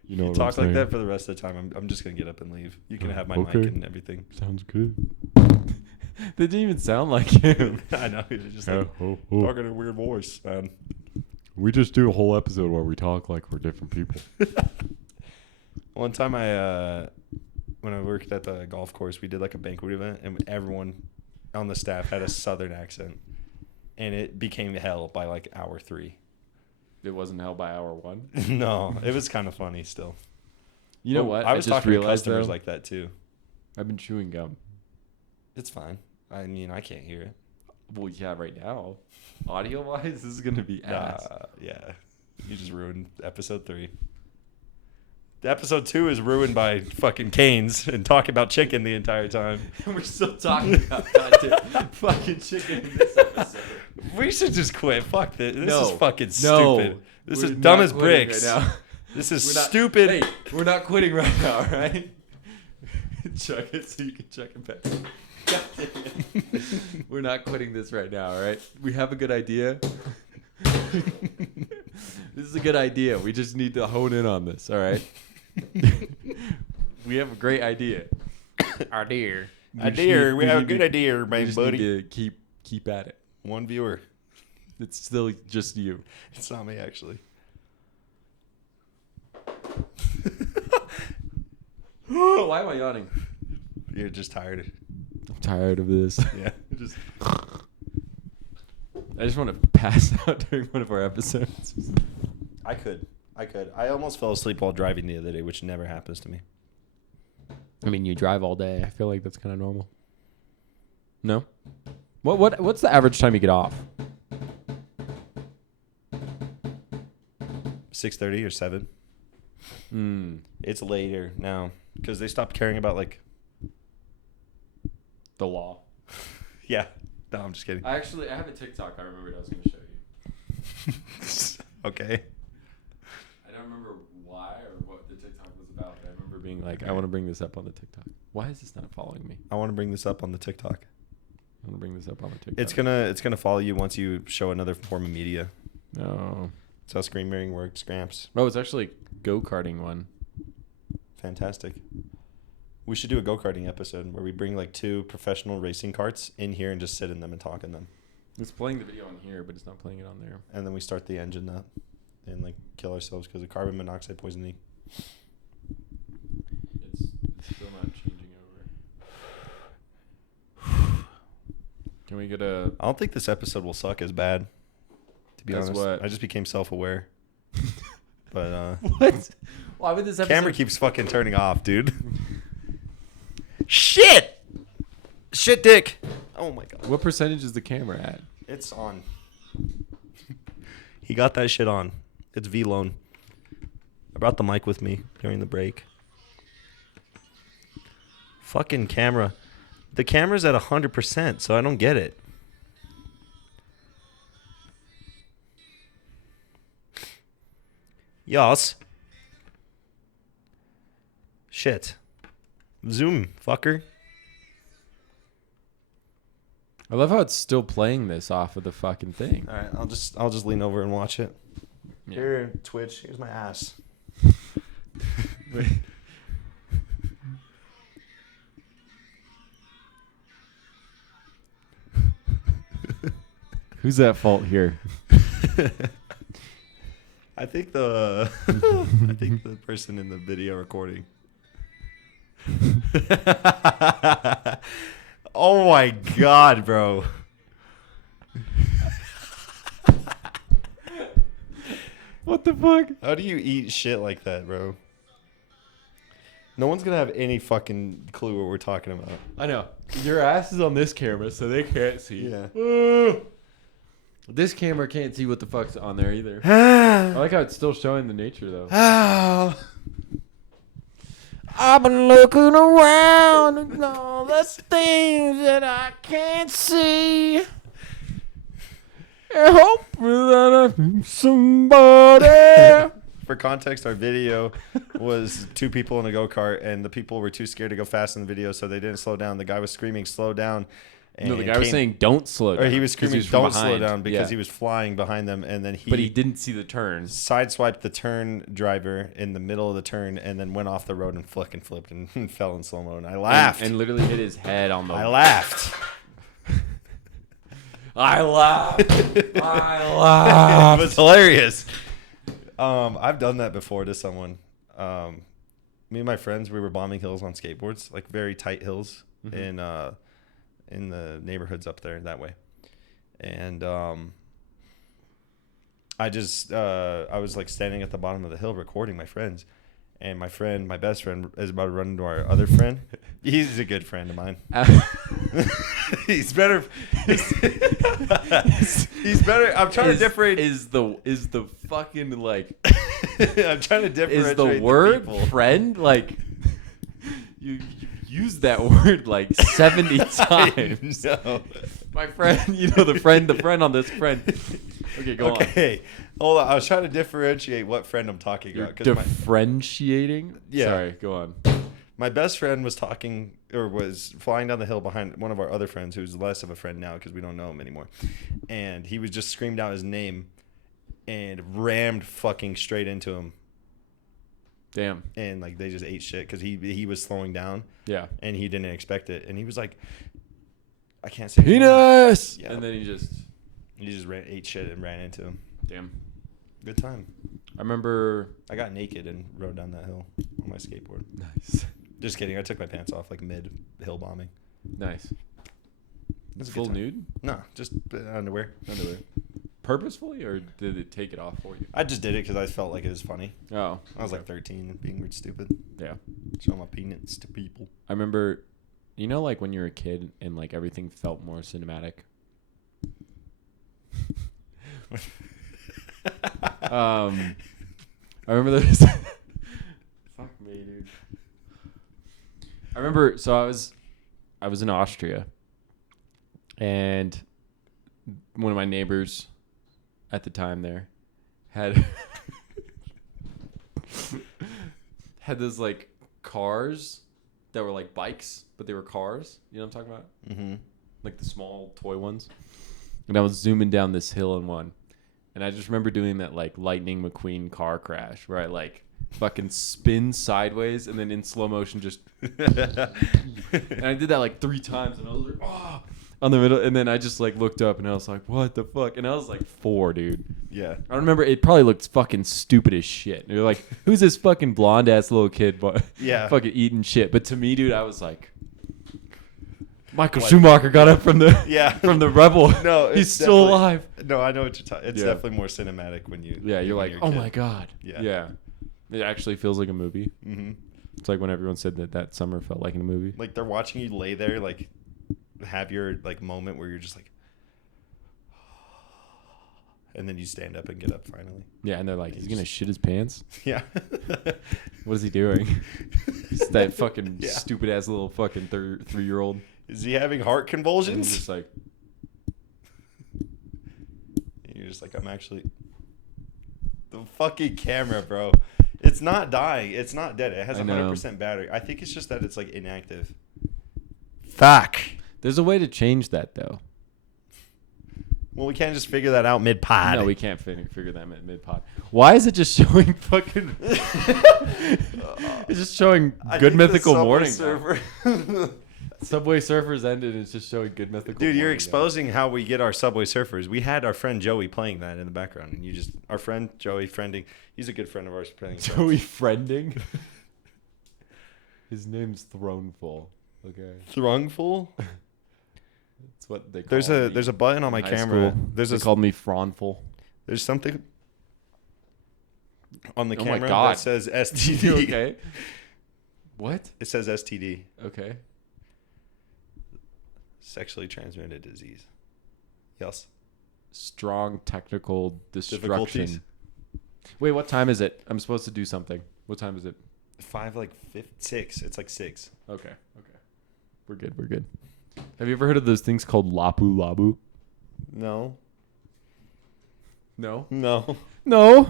You know You what talk I'm like saying? that for the rest of the time. I'm just gonna get up and leave. You can have my Okay. mic and everything. Sounds good. That didn't even sound like him. I know. You're just like talking in a weird voice, man. We just do a whole episode where we talk like we're different people. One time when I worked at the golf course, we did like a banquet event, and everyone on the staff had a Southern accent. and it became hell by like hour 3. It wasn't hell by hour 1. No, it was kind of funny still. You know what? I was just talking to realized, customers though, like that too. I've been chewing gum. It's fine. I mean, I can't hear it. Well, yeah, right now, audio wise, this is gonna be ass. Yeah, you just ruined episode 3. Episode 2 is ruined by fucking canes and talking about chicken the entire time. We're still talking about goddamn fucking chicken in this episode. We should just quit. Fuck this. This No. is fucking No. stupid. This We're is dumb not as quitting bricks. right now. This is We're not- stupid. Hey, we're not quitting right now, all right? Chuck it so you can chuck it back. God damn it. We're not quitting this right now, all right? We have a good idea. This is a good idea. We just need to hone in on this, all right? We have a great idea. Idea. We have a good idea, my We just buddy. need to keep at it. 1 viewer. It's still just you. It's not me, actually. Why am I yawning? You're just tired. I'm tired of this. Yeah. Just I just want to pass out during one of our episodes. I could. I almost fell asleep while driving the other day, which never happens to me. I mean, you drive all day. I feel like that's kind of normal. No? What's the average time you get off? 6:30 or 7. It's later now because they stopped caring about like The law. Yeah. No, I'm just kidding. I have a TikTok I remembered I was going to show you. Okay. I don't remember why or what the TikTok was about, but I remember being like, I want to bring this up on the TikTok. Why is this not following me? I want to bring this up on the TikTok. I want to bring this up on the TikTok. It's gonna follow you once you show another form of media. No. That's how screen mirroring works, Scramps. Oh, it's actually go-karting one. Fantastic. We should do a go-karting episode where we bring like 2 professional racing carts in here and just sit in them and talk in them. It's playing the video on here, but it's not playing it on there. And then we start the engine up and like kill ourselves because of carbon monoxide poisoning. It's still not changing over. Can we get a... I don't think this episode will suck as bad. To be honest, what? I just became self-aware. But What? Why would this episode... camera keeps fucking turning off, dude. Shit, dick. Oh my god. What percentage is the camera at? It's on. He got that shit on. It's V-Lone. I brought the mic with me during the break. Fucking camera. The camera's at 100%, so I don't get it. Yas. Shit. Zoom, fucker. I love how it's still playing this off of the fucking thing. All right, I'll just lean over and watch it. Yeah. Here, Twitch. Here's my ass. Who's at fault here? I think the person in the video recording. Oh my god, bro. What the fuck? How do you eat shit like that, bro? No one's gonna have any fucking clue what we're talking about. I know. Your ass is on this camera, so they can't see. Yeah. This camera can't see what the fuck's on there either. I like how it's still showing the nature, though. I've been looking around and all the things that I can't see. I hope that I'm somebody. For context, our video was 2 people in a go-kart, and the people were too scared to go fast in the video, so they didn't slow down. The guy was screaming, "Slow down!" And No, the guy was saying, "Don't slow down." or he was 'cause screaming, from "Don't slow behind. down!" because Yeah. he was flying behind them, and then But he didn't see the turns. sideswiped the turn driver in the middle of the turn, and then went off the road and fucking flipped and fell in slow mo. And I laughed. And literally hit his head on the. I laughed. I laughed. I It laughed. was hilarious. I've done that before to someone. Me and my friends, we were bombing hills on skateboards, like very tight hills in the neighborhoods up there that way. And I was like standing at the bottom of the hill recording my friends, and my best friend, is about to run into our other friend. He's a good friend of mine. He's better. He's better. I'm trying to differentiate. Is the fucking like? I'm trying to differentiate. Is the word people. friend like? You use that word like 70 times. No. My friend, the friend on this friend. Okay, go on. Okay, hold on. I was trying to differentiate what friend I'm talking You're about. differentiating? Yeah. Sorry, go on. My best friend was was flying down the hill behind one of our other friends, who's less of a friend now because we don't know him anymore. And he was just screamed out his name and rammed fucking straight into him. Damn. And like they just ate shit because he was slowing down. Yeah. And he didn't expect it. And he was like, I can't say penis. Yeah. And then he just ate shit and ran into him. damn. Good time. I remember. I got naked and rode down that hill on my skateboard. Nice. Just kidding. I took my pants off like mid hill bombing. Nice. That's a Full good time. nude? No, just underwear. Purposefully, or did it take it off for you? I just did it because I felt like it was funny. Oh. I was like 13 and being weird stupid. Yeah. Show my peanuts to people. I remember, like when you were a kid and like everything felt more cinematic. I remember this. Fuck me, dude. I remember. So I was in Austria, and one of my neighbors at the time there had those like cars that were like bikes, but they were cars. You know what I'm talking about? Mm-hmm. Like the small toy ones. And I was zooming down this hill in one. And I just remember doing that like Lightning McQueen car crash where I like fucking spin sideways and then in slow motion just and I did that like 3 times and I was like, oh, on the middle, and then I just like looked up and I was like, what the fuck? And I was like 4, dude. Yeah. I remember it probably looked fucking stupid as shit. And you're like, who's this fucking blonde ass little kid yeah. fucking eating shit? But to me, dude, I was like, Michael Schumacher got up from the from the Rebel. No, he's still alive. No, I know what you're talking. It's definitely more cinematic when you. Yeah, you're like, oh my god. Yeah. Yeah. It actually feels like a movie. Mm-hmm. It's like when everyone said that summer felt like in a movie. Like they're watching you lay there, like have your like moment where you're just like, and then you stand up and get up finally. Yeah, and they're like, he's gonna shit his pants. Yeah. What is he doing? It's that fucking Yeah. stupid ass little fucking 3-year-old. Is he having heart And convulsions? he's just like, And you're just like, I'm actually. The fucking camera, bro. It's not dying. It's not dead. It has I know. 100% battery. I think it's just that it's like inactive. Fuck. there's a way to change that though. Well, we can't just figure that out mid-pod. No, we can't figure that mid-pod. Why is it just showing fucking... It's just showing Good Mythical Morning. Subway Surfers ended. It's just showing Good Mythical Dude, Morning. you're exposing how we get our Subway Surfers. We had our friend Joey playing that in the background, and our friend Joey friending. He's a good friend of ours. Joey Friending? His name's Throneful. Okay. Thrungful? That's what they call There's a button on my camera. They called me Fraunful. There's something on the Oh my camera God. that says STD. Okay. What? It says STD. Okay. Sexually transmitted disease. Yes. Strong technical destruction. Difficulties. Wait, what time is it? I'm supposed to do something. What time is it? 6. It's like 6. Okay. We're good. Have you ever heard of those things called Lapu Labu? No. No. No. No.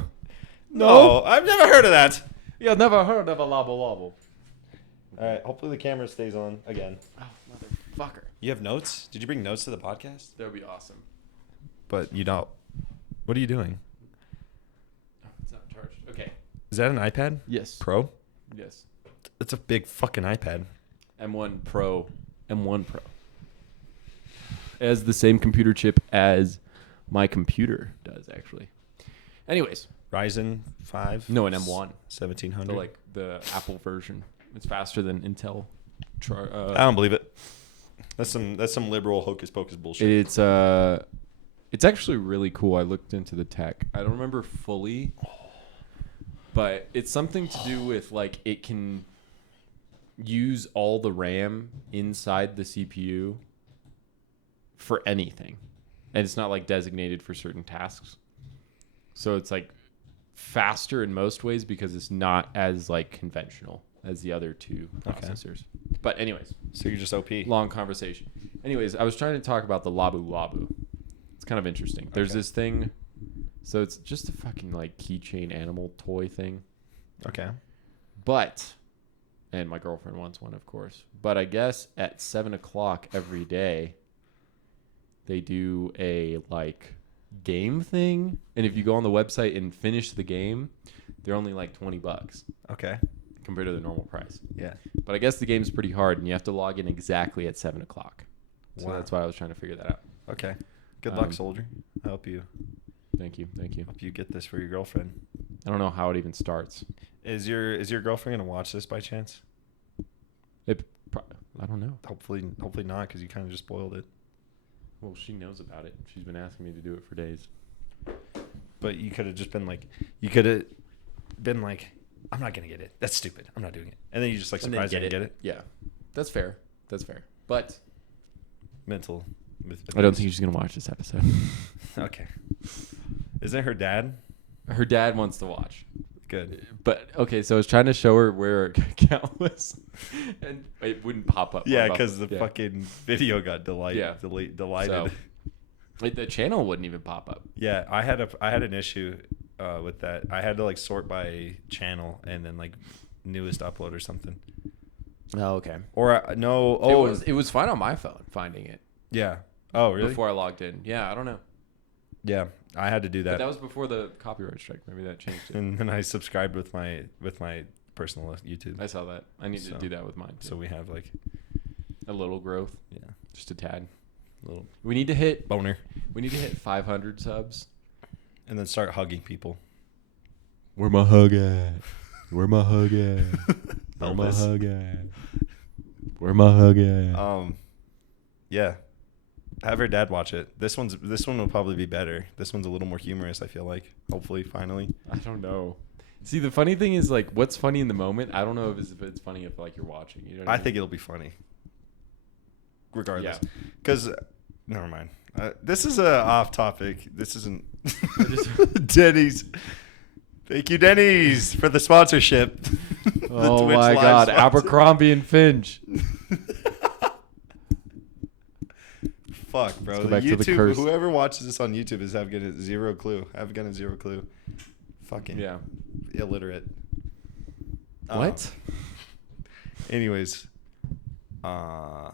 No. I've never heard of that. You've never heard of a Labu Labu. All right. Hopefully the camera stays on again. Oh, motherfucker. You have notes? Did you bring notes to the podcast? That would be awesome. But you don't. What are you doing? Oh, it's not charged. Okay. Is that an iPad Yes. Pro? Yes. It's a big fucking iPad. M1 Pro. It has the same computer chip as my computer does, actually. Anyways. Ryzen 5? No, an M1. 1700? So like the Apple version. It's faster than Intel. I don't believe it. That's some liberal hocus pocus bullshit. It's It's actually really cool. I looked into the tech. I don't remember fully, but it's something to do with like it can use all the RAM inside the CPU for anything. And it's not like designated for certain tasks. So it's like faster in most ways because it's not as like conventional as the other two processors. But anyways, So you're just OP. long conversation. Anyways, I was trying to talk about the Labu Labu. It's kind of interesting. There's this thing. So it's just a fucking like keychain animal toy thing. Okay. But, and my girlfriend wants one, of course. But I guess at 7 o'clock every day, they do a like game thing. And if you go on the website and finish the game, they're only like $20 Okay. compared to the normal price. Yeah. But I guess the game's pretty hard and you have to log in exactly at 7 o'clock. So Wow. that's why I was trying to figure that out. Okay. Good luck, soldier. I hope you Thank you. Thank you. get this for your girlfriend. I don't know how it even starts. Is your girlfriend gonna watch this by chance? I don't know. Hopefully not, because you kind of just spoiled it. Well, she knows about it. She's been asking me to do it for days. But you could have just been like, I'm not gonna get it. That's stupid. I'm not doing it. And then you just like And then surprise her and get it. Yeah. That's fair. But Mental. I don't think she's going to watch this episode. Okay. Isn't it her dad? Her dad wants to watch. Good. But, okay, so I was trying to show her where her account was, and it wouldn't pop up. Yeah, because the fucking video got deleted. So, the channel wouldn't even pop up. Yeah, I had an issue with that. I had to like sort by channel and then like newest upload or something. Oh, okay. Or no. Oh, it was fine on my phone finding it. Yeah. Oh, really? Before I logged in. Yeah, I don't know. Yeah, I had to do But that. that was before the copyright strike. Maybe that changed it. And then I subscribed with my personal YouTube. I saw that. I need to do that with mine too. So we have like a little growth. Yeah. Just a tad. Little We need to hit boner. 500 subs. And then start hugging people. Where my hug at? Where my hug at? Where my Elvis. hug at? Where my hug at? Yeah. Have her dad watch it. This one will probably be better. This one's a little more humorous, I feel like. Hopefully, finally. I don't know. See, the funny thing is, like, what's funny in the moment? I don't know if it's funny if, like, you're watching. You know what I mean? think it'll be funny. Regardless. Yeah. Because, never mind. This is a off topic. This isn't. Denny's. Thank you, Denny's, for the sponsorship. Oh, my God. sponsor. Abercrombie and Finch. Fuck, bro. Let's go back to the YouTube, curse. whoever watches this on YouTube is having zero clue. Zero clue. Fucking illiterate. What? Anyways, I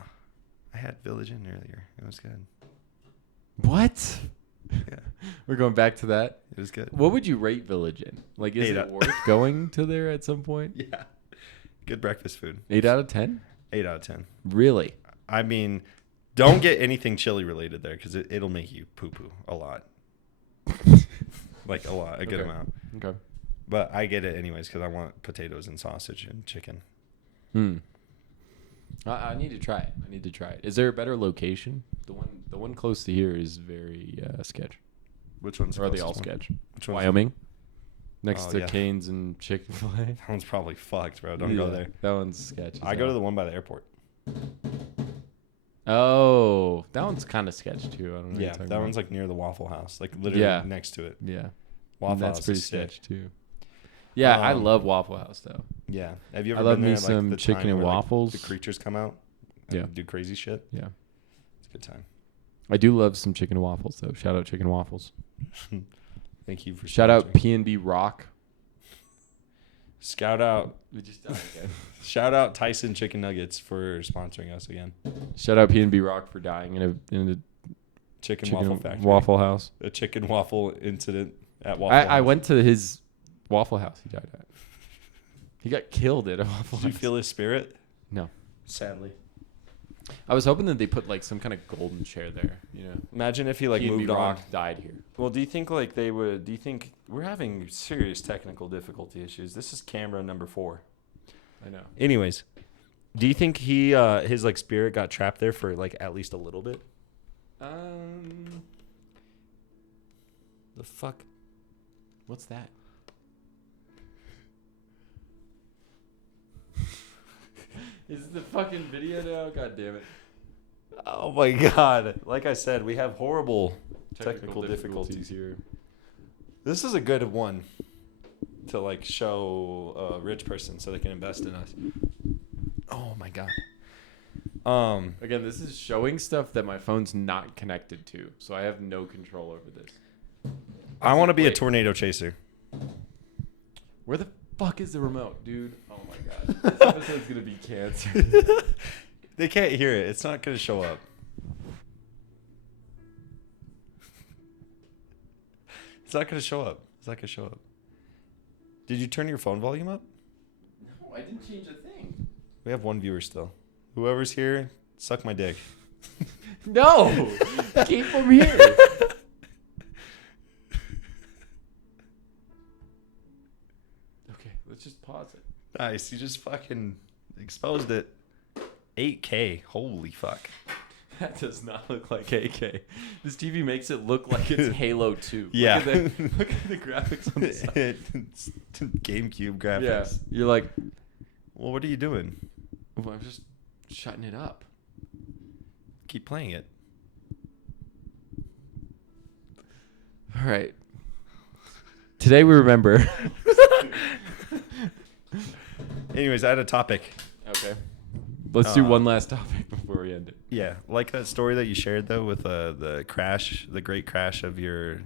had Village Inn earlier. It was good. What? Yeah, We're going back to that. it was good. What would you rate Village in? Like, is 8 it worth going to there at some point? Yeah, good breakfast food. 8 out of 10? 8 out of 10. Really? I mean, don't get anything chili related there because it'll make you poo poo a lot. Like a lot, a good Okay. amount. Okay. But I get it anyways because I want potatoes and sausage and chicken. I need to try it. Is there a better location? The one close to here is very sketch. Which one's? Or are they all closest one? sketch? Which one's? Wyoming. Next Oh, to yeah. Cane's and Chick-fil-A. That one's probably fucked, bro. Don't go there. That one's sketch. I go to the one by the airport. Oh, that one's kind of sketch too. I don't know. Yeah, that one's like near the Waffle House, like literally Yeah. next to it. yeah. Waffle That's House pretty is sick. sketch too. Yeah, I Um, love Waffle House though. Yeah, have you ever I love been me there, some the chicken time and where, like, waffles. the creatures come out. And Yeah. do crazy shit. Yeah, It's a good time. I do love some chicken and waffles though. Shout out chicken and waffles. Thank you for Shout out sponsoring. PNB Rock. Shout out, We just died again. shout out Tyson Chicken Nuggets for sponsoring us again. Shout out PNB Rock for dying in a Chicken chicken waffle factory. Waffle House. A chicken waffle incident at Waffle House. I went to his Waffle House he died at. He got killed at a Waffle Did you House. feel his spirit? No. Sadly. I was hoping that they put like some kind of golden chair there, you know. Imagine if he like PNB moved Rock on. died here. Well, do you think like they would? Do you think we're having serious technical difficulty issues? This is camera number 4. I know. Anyways, do you think he his like spirit got trapped there for like at least a little bit? The fuck? What's that? Is it the fucking video now? God damn it. Oh my god. Like I said, we have horrible technical difficulties here. This is a good one to like show a rich person so they can invest in us. Oh my god. Again, this is showing stuff that my phone's not connected to, so I have no control over this. I want to be a Wait. tornado chaser. Where the fuck is the remote, dude? Oh my god. This episode's gonna be cancer. They can't hear it. It's not going to show up. It's not going to show up. It's not going to show up. Did you turn your phone volume up? No, I didn't change a thing. We have one viewer still. Whoever's here, suck my dick. No! Keep them here. Okay, let's just pause it. Nice. You just fucking exposed it. 8K. Holy fuck. That does not look like AK. This TV makes it look like it's Halo 2. Yeah. Look at the graphics on the side. It's GameCube graphics. Yeah. You're like, Well, what are you doing? well, I'm just shutting it up. Keep playing it. All right. Today we remember. Anyways, I had a topic. Okay. Let's do one last topic before we end it. Yeah, like that story that you shared though with the crash, the great crash of your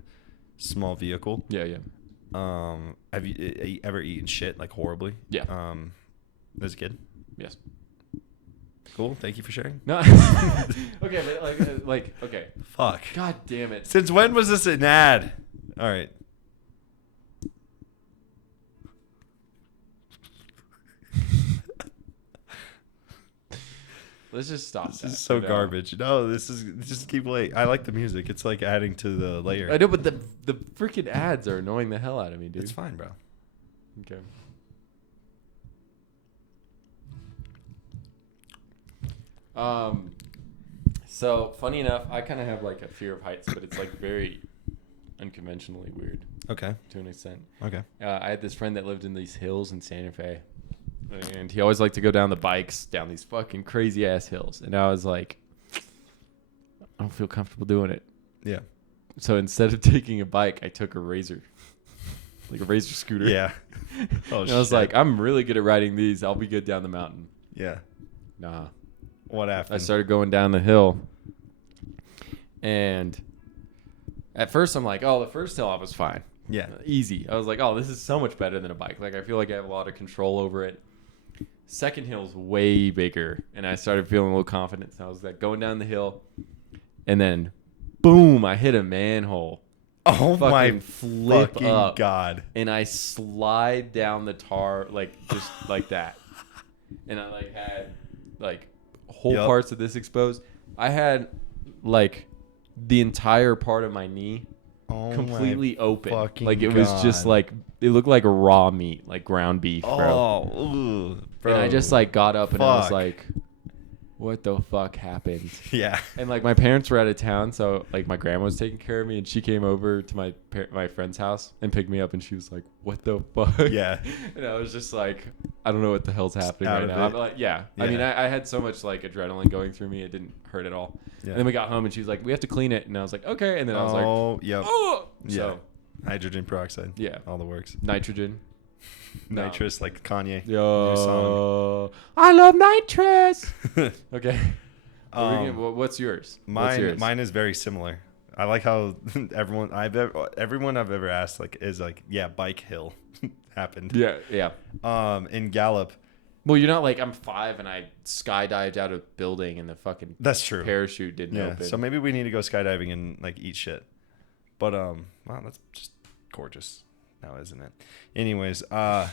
small vehicle. Yeah, yeah. Have you ever eaten shit like horribly? Yeah. As a kid. Yes. Cool. Thank you for sharing. No. Okay, but like, okay. Fuck. God damn it. Since when was this an ad? All right. Let's just stop. This is so garbage. No, this is just keep playing. I like the music. It's like adding to the layer. I know, but the freaking ads are annoying the hell out of me, dude. It's fine, bro. Okay. So funny enough, I kind of have like a fear of heights, but it's like very unconventionally weird Okay. to an extent. Okay. I had this friend that lived in these hills in Santa Fe, and he always liked to go down the bikes down these fucking crazy ass hills. And I was like, I don't feel comfortable doing it. Yeah. So instead of taking a bike, I took a razor, like a razor scooter. Yeah. Oh, And I was like, I'm really good at riding these. I'll be good down the mountain. yeah. Nah. What happened? I started going down the hill, and at first I'm like, oh, the first hill I was fine. Yeah. Easy. I was like, oh, this is so much better than a bike. Like, I feel like I have a lot of control over it. Second hill's way bigger, and I started feeling a little confident. So I was like going down the hill, and then boom, I hit a manhole. Oh my Fucking flip fucking up. god. And I slide down the tar like just like that. And I like had like whole Yep. parts of this exposed. I had like the entire part of my knee Oh completely my open. fucking Like it was just God. like it looked like raw meat, like ground beef, bro. Oh, ooh, bro. And I just like got up and I was Fuck. like, what the fuck happened? Yeah. And like my parents were out of town, so like my grandma was taking care of me, and she came over to my friend's house and picked me up, and she was like, "What the fuck?" Yeah. And I was just like, I don't know what the hell's happening out right of now. it. I'm like, yeah. I mean, I had so much like adrenaline going through me, it didn't hurt at all. Yeah. And then we got home, and she was like, "We have to clean it," and I was like, "Okay." And then I was like, Oh, yep. "Oh." Yeah. So Hydrogen peroxide. yeah, All the works. nitrogen. No. Nitrous, like Kanye. Yo, I love nitrous. Okay. What's yours? Mine is very similar. I like how everyone I've ever asked like is like, yeah, bike hill happened. Yeah. In Gallup. Well, you're not like I'm 5 and I skydived out of a building and the fucking That's true. parachute didn't Yeah. open. So maybe we need to go skydiving and like eat shit. But wow, that's just gorgeous now, isn't it? Anyways, I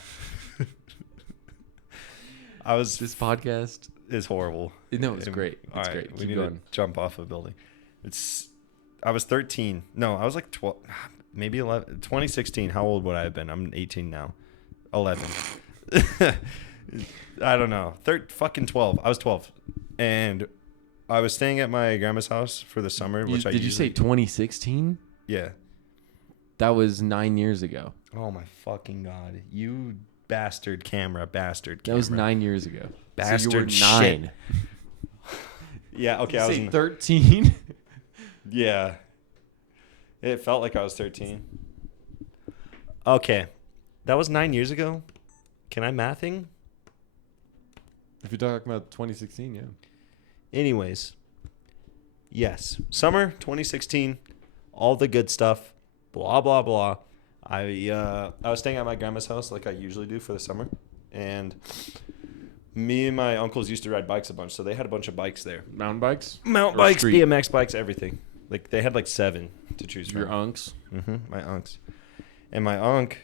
was This podcast, is horrible. no, it's great. All It's right, great. we Keep need going. to jump off a building. I was 13. No, I was like 12, maybe 11. 2016. How old would I have been? I'm 18 now. 11. I don't know. Fucking 12. I was 12, and I was staying at my grandma's house for the summer. Which Did you say 2016? Yeah. That was 9 years ago. Oh my fucking god, you bastard camera. That was 9 years ago. Bastard so you were shit. 9. Yeah, okay, Did I you was say 13. Yeah. It felt like I was 13. Okay. That was 9 years ago. Can I mathing? If you're talking about 2016, yeah. Anyways. Yes. Summer 2016. All the good stuff. Blah, blah, blah. I was staying at my grandma's house like I usually do for the summer. And me and my uncles used to ride bikes a bunch. So they had a bunch of bikes there. Mountain bikes? Mountain Or bikes, street? BMX bikes, everything. Like they had like 7 to choose from. Your unks? Mm-hmm. My unks. And my unc,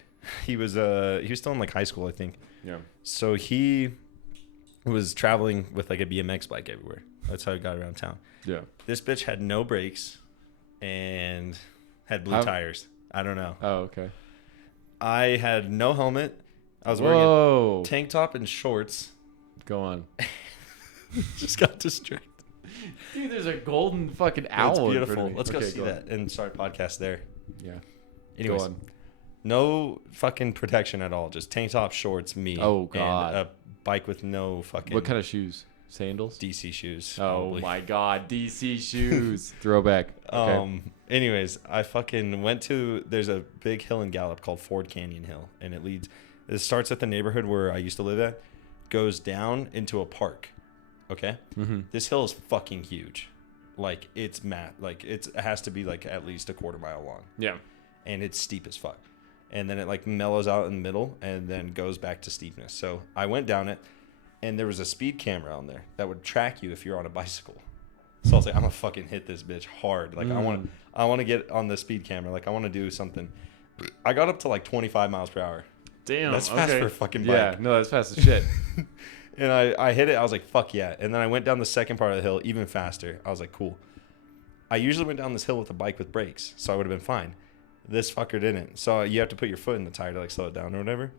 he was still in like high school, I think. Yeah. So he was traveling with like a BMX bike everywhere. That's how he got around town. Yeah. This bitch had no brakes and had blue tires. I don't know. Oh, okay. I had no helmet. I was wearing Whoa. a tank top and shorts. Go on. Just got distracted. Dude, there's a golden fucking It's owl. in front beautiful. of me. Let's go Okay, see on. that and start a podcast there. Yeah. Anyways, Go on. no fucking protection at all. Just tank top, shorts, me. Oh, God. And a bike with no fucking What kind of shoes? Sandals? DC shoes. Oh probably. my God, DC shoes. Throwback. Okay. Anyways, I fucking went to, there's a big hill in Gallup called Ford Canyon Hill, and it starts at the neighborhood where I used to live at, goes down into a park. Okay? Mm-hmm. This hill is fucking huge. Like it has to be like at least a quarter mile long. Yeah. And it's steep as fuck. And then it like mellows out in the middle and then goes back to steepness. So I went down it, and there was a speed camera on there that would track you if you're on a bicycle. So I was like, I'm gonna fucking hit this bitch hard. Like I want to get on the speed camera. Like I want to do something. I got up to like 25 miles per hour. Damn. That's fast for a fucking bike. Yeah, no, that's fast as shit. And I hit it. I was like, fuck yeah. And then I went down the second part of the hill even faster. I was like, cool. I usually went down this hill with a bike with brakes, so I would have been fine. This fucker didn't. So you have to put your foot in the tire to like slow it down or whatever.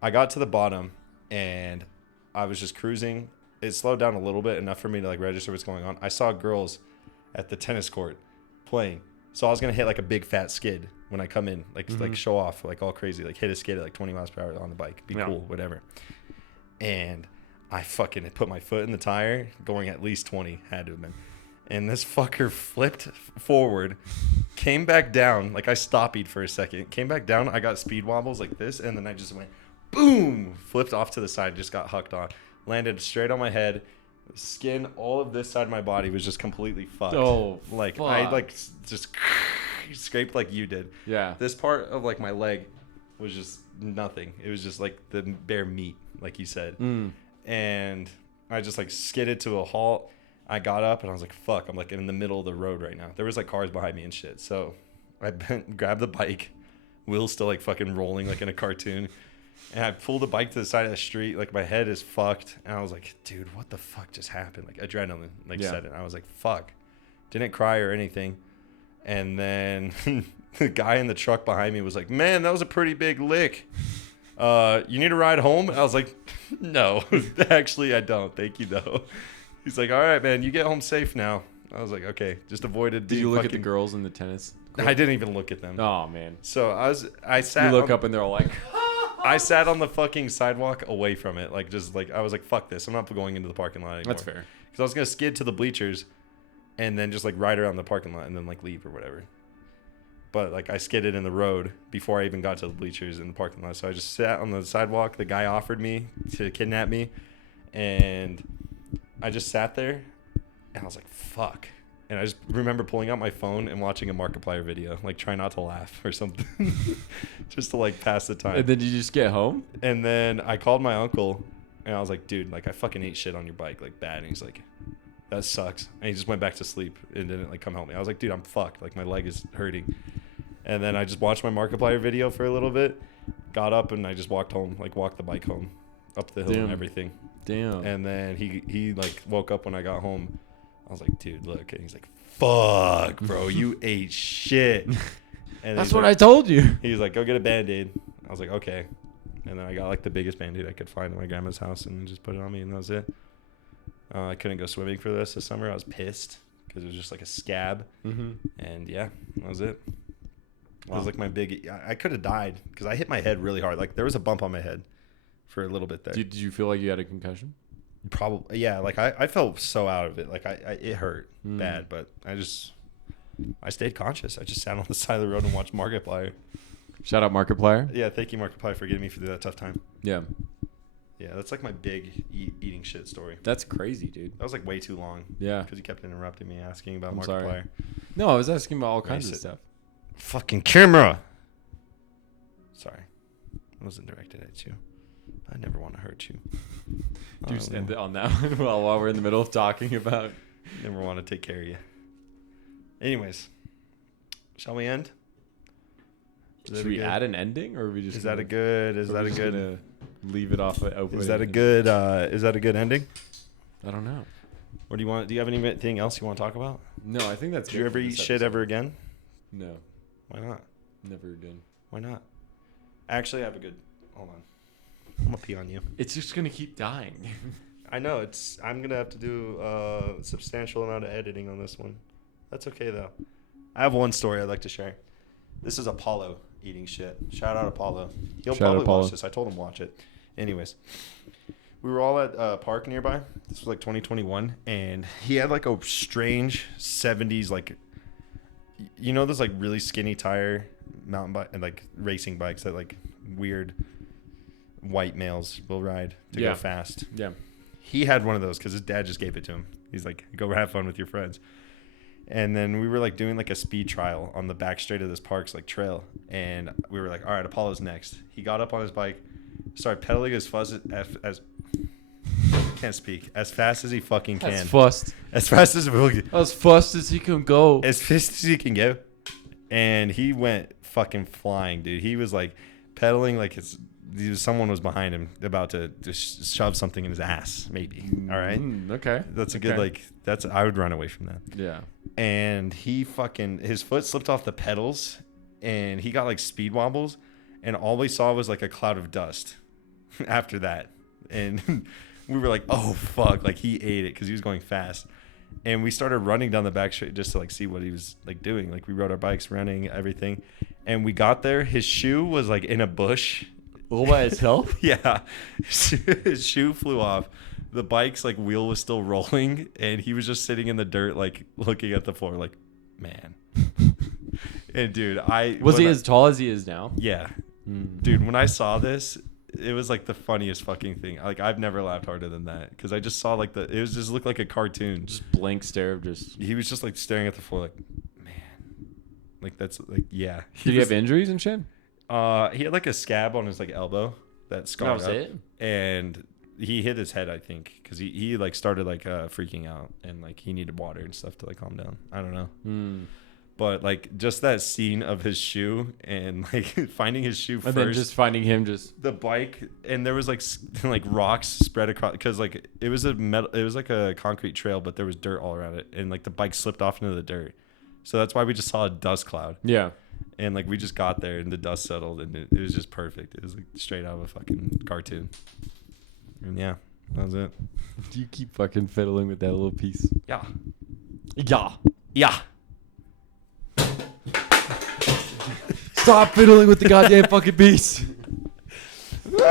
I got to the bottom and I was just cruising. It slowed down a little bit, enough for me to like register what's going on. I saw girls at the tennis court playing. So I was going to hit like a big fat skid when I come in, like show off, like all crazy, like hit a skid at like 20 miles per hour on the bike. Be cool, whatever. And I fucking put my foot in the tire, going at least 20, had to have been. And this fucker flipped forward, came back down. Like I stoppied for a second, came back down. I got speed wobbles like this, and then I just went boom, flipped off to the side, just got hucked on, landed straight on my head. Skin, all of this side of my body was just completely fucked. Oh, like fuck. I like just scraped like you did. Yeah. This part of like my leg was just nothing. It was just like the bare meat, like you said. And I just like skidded to a halt. I got up and I was like, fuck, I'm like in the middle of the road right now. There was like cars behind me and shit. So I grabbed the bike. Will's still like fucking rolling like in a cartoon. And I pulled the bike to the side of the street. Like my head is fucked. And I was like, dude, what the fuck just happened? Like adrenaline said it. I was like, fuck. Didn't cry or anything. And then the guy in the truck behind me was like, man, that was a pretty big lick. You need a ride home? And I was like, no, actually I don't. Thank you though. He's like, all right, man, you get home safe now. I was like, okay, just avoided. Did you look at the girls in the tennis court? I didn't even look at them. Oh man. So I sat. You look up and they're all like, I sat on the fucking sidewalk away from it, like just like I was like, fuck this, I'm not going into the parking lot anymore. That's fair. Because I was gonna skid to the bleachers, and then just like ride around the parking lot and then like leave or whatever. But like I skidded in the road before I even got to the bleachers in the parking lot. So I just sat on the sidewalk. The guy offered me to kidnap me, and I just sat there, and I was like, fuck. And I just remember pulling out my phone and watching a Markiplier video, like try not to laugh or something, just to like pass the time. and then you just get home? And then I called my uncle, and I was like, dude, like I fucking ate shit on your bike, like bad. And he's like, that sucks. And he just went back to sleep and didn't like come help me. I was like, dude, I'm fucked. Like my leg is hurting. And then I just watched my Markiplier video for a little bit, got up, and I just walked home, like walked the bike home up the hill and everything. Damn. And then he like woke up when I got home. I was like, dude, look. And he's like, fuck, bro, you ate shit. And That's what I told you. He was like, go get a Band-Aid. I was like, okay. And then I got like the biggest Band-Aid I could find at my grandma's house and just put it on me, and that was it. I couldn't go swimming for this summer. I was pissed because it was just like a scab. And yeah, that was it. It was like my big. I could have died because I hit my head really hard. Like there was a bump on my head for a little bit there. Did you feel like you had a concussion? Probably, yeah. Like I felt so out of it. Like it hurt bad, but I stayed conscious. I just sat on the side of the road and watched Markiplier. Shout out Markiplier. Yeah, thank you, Markiplier, for getting me through that tough time. Yeah. Yeah, that's like my big eating shit story. That's crazy, dude. That was like way too long. Yeah. Because you kept interrupting me asking about I'm Markiplier. sorry. No, I was asking about all kinds of stuff. Fucking camera. Sorry. I wasn't directed at you. I never want to hurt you. Do you end it on that one while we're in the middle of talking about? Never want to take care of you. Anyways, shall we end? Should we add an ending, or are we just? Is that a good? Leave it off open. Is that a good? Is that a good ending? I don't know. Or do you have anything else you want to talk about? No, I think that's. Did you ever eat shit ever again? No. Why not? Never again. Why not? Actually, I have a good. Hold on. I'm gonna pee on you. It's just gonna keep dying. I know I'm gonna have to do a substantial amount of editing on this one. That's okay though. I have one story I'd like to share. This is Apollo eating shit. Shout out Apollo. He'll probably watch this. I told him watch it. Anyways, we were all at a park nearby. This was like 2021, and he had like a strange 70s like, you know, those like really skinny tire mountain bike and like racing bikes that like weird white males will ride to go fast. Yeah. He had one of those because his dad just gave it to him. He's like, go have fun with your friends. And then we were like doing like a speed trial on the back straight of this park's like trail. And we were like, all right, Apollo's next. He got up on his bike, started pedaling as fast as he fucking can. As fast as he can go. As fast as he can go. And he went fucking flying, dude. He was like pedaling like someone was behind him about to shove something in his ass, maybe. All right. Okay. That's a good I would run away from that. Yeah. And his foot slipped off the pedals and he got like speed wobbles and all we saw was like a cloud of dust after that. And we were like, oh fuck, like he ate it because he was going fast. And we started running down the back street just to like see what he was like doing. Like we rode our bikes, running, everything. And we got there, his shoe was like in a bush. All by itself? Yeah. His shoe flew off. The bike's like wheel was still rolling and he was just sitting in the dirt like looking at the floor like, man. And dude, was he as tall as he is now? Yeah. Dude, when I saw this, it was like the funniest fucking thing. Like I've never laughed harder than that because I just saw like it was just looked like a cartoon. Just blank stare of just. He was just like staring at the floor like, man. Like that's like, yeah. Did he have injuries and shit? He had like a scab on his like elbow that scarred up, and he hit his head, I think, because he like started like freaking out and like he needed water and stuff to like calm down. I don't know. But like just that scene of his shoe and like finding his shoe and then just finding him just the bike, and there was like like rocks spread across because like it was like a concrete trail, but there was dirt all around it, and like the bike slipped off into the dirt, so that's why we just saw a dust cloud. Yeah. And like we just got there and the dust settled and it was just perfect. It was like straight out of a fucking cartoon. And yeah, that was it. Do you keep fucking fiddling with that little piece? Yeah. Yeah. Yeah. Stop fiddling with the goddamn fucking piece. All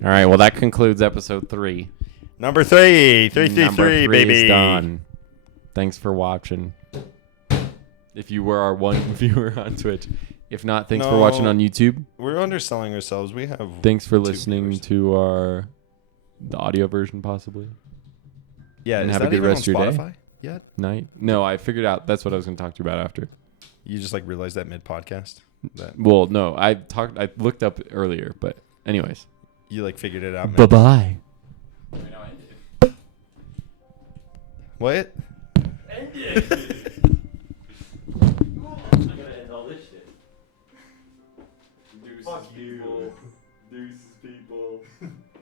right, well that concludes episode 3. Number 3, 333, baby. Is done. Thanks for watching. If you were our one viewer on Twitch. If not, thanks for watching on YouTube. We're underselling ourselves. We have. Thanks for listening to the audio version, possibly. Yeah, and is have that a good even rest on of your Spotify day. Yet? Night. No, I figured out. That's what I was going to talk to you about after. You just like realized that mid podcast. Well, no, I looked up earlier, but anyways. You like figured it out. Bye bye. What? End it. I'm gonna end all this shit. Deuces, Fuck you. people. Deuces, people.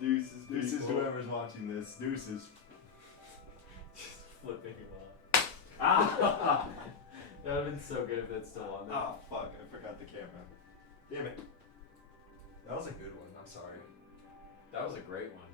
Deuces, people. Deuces, whoever's watching this. Deuces. Just flipping him off. Ah! That would have been so good if that's still on there. Oh, fuck. I forgot the camera. Damn it. That was a good one. I'm sorry. That was a great one.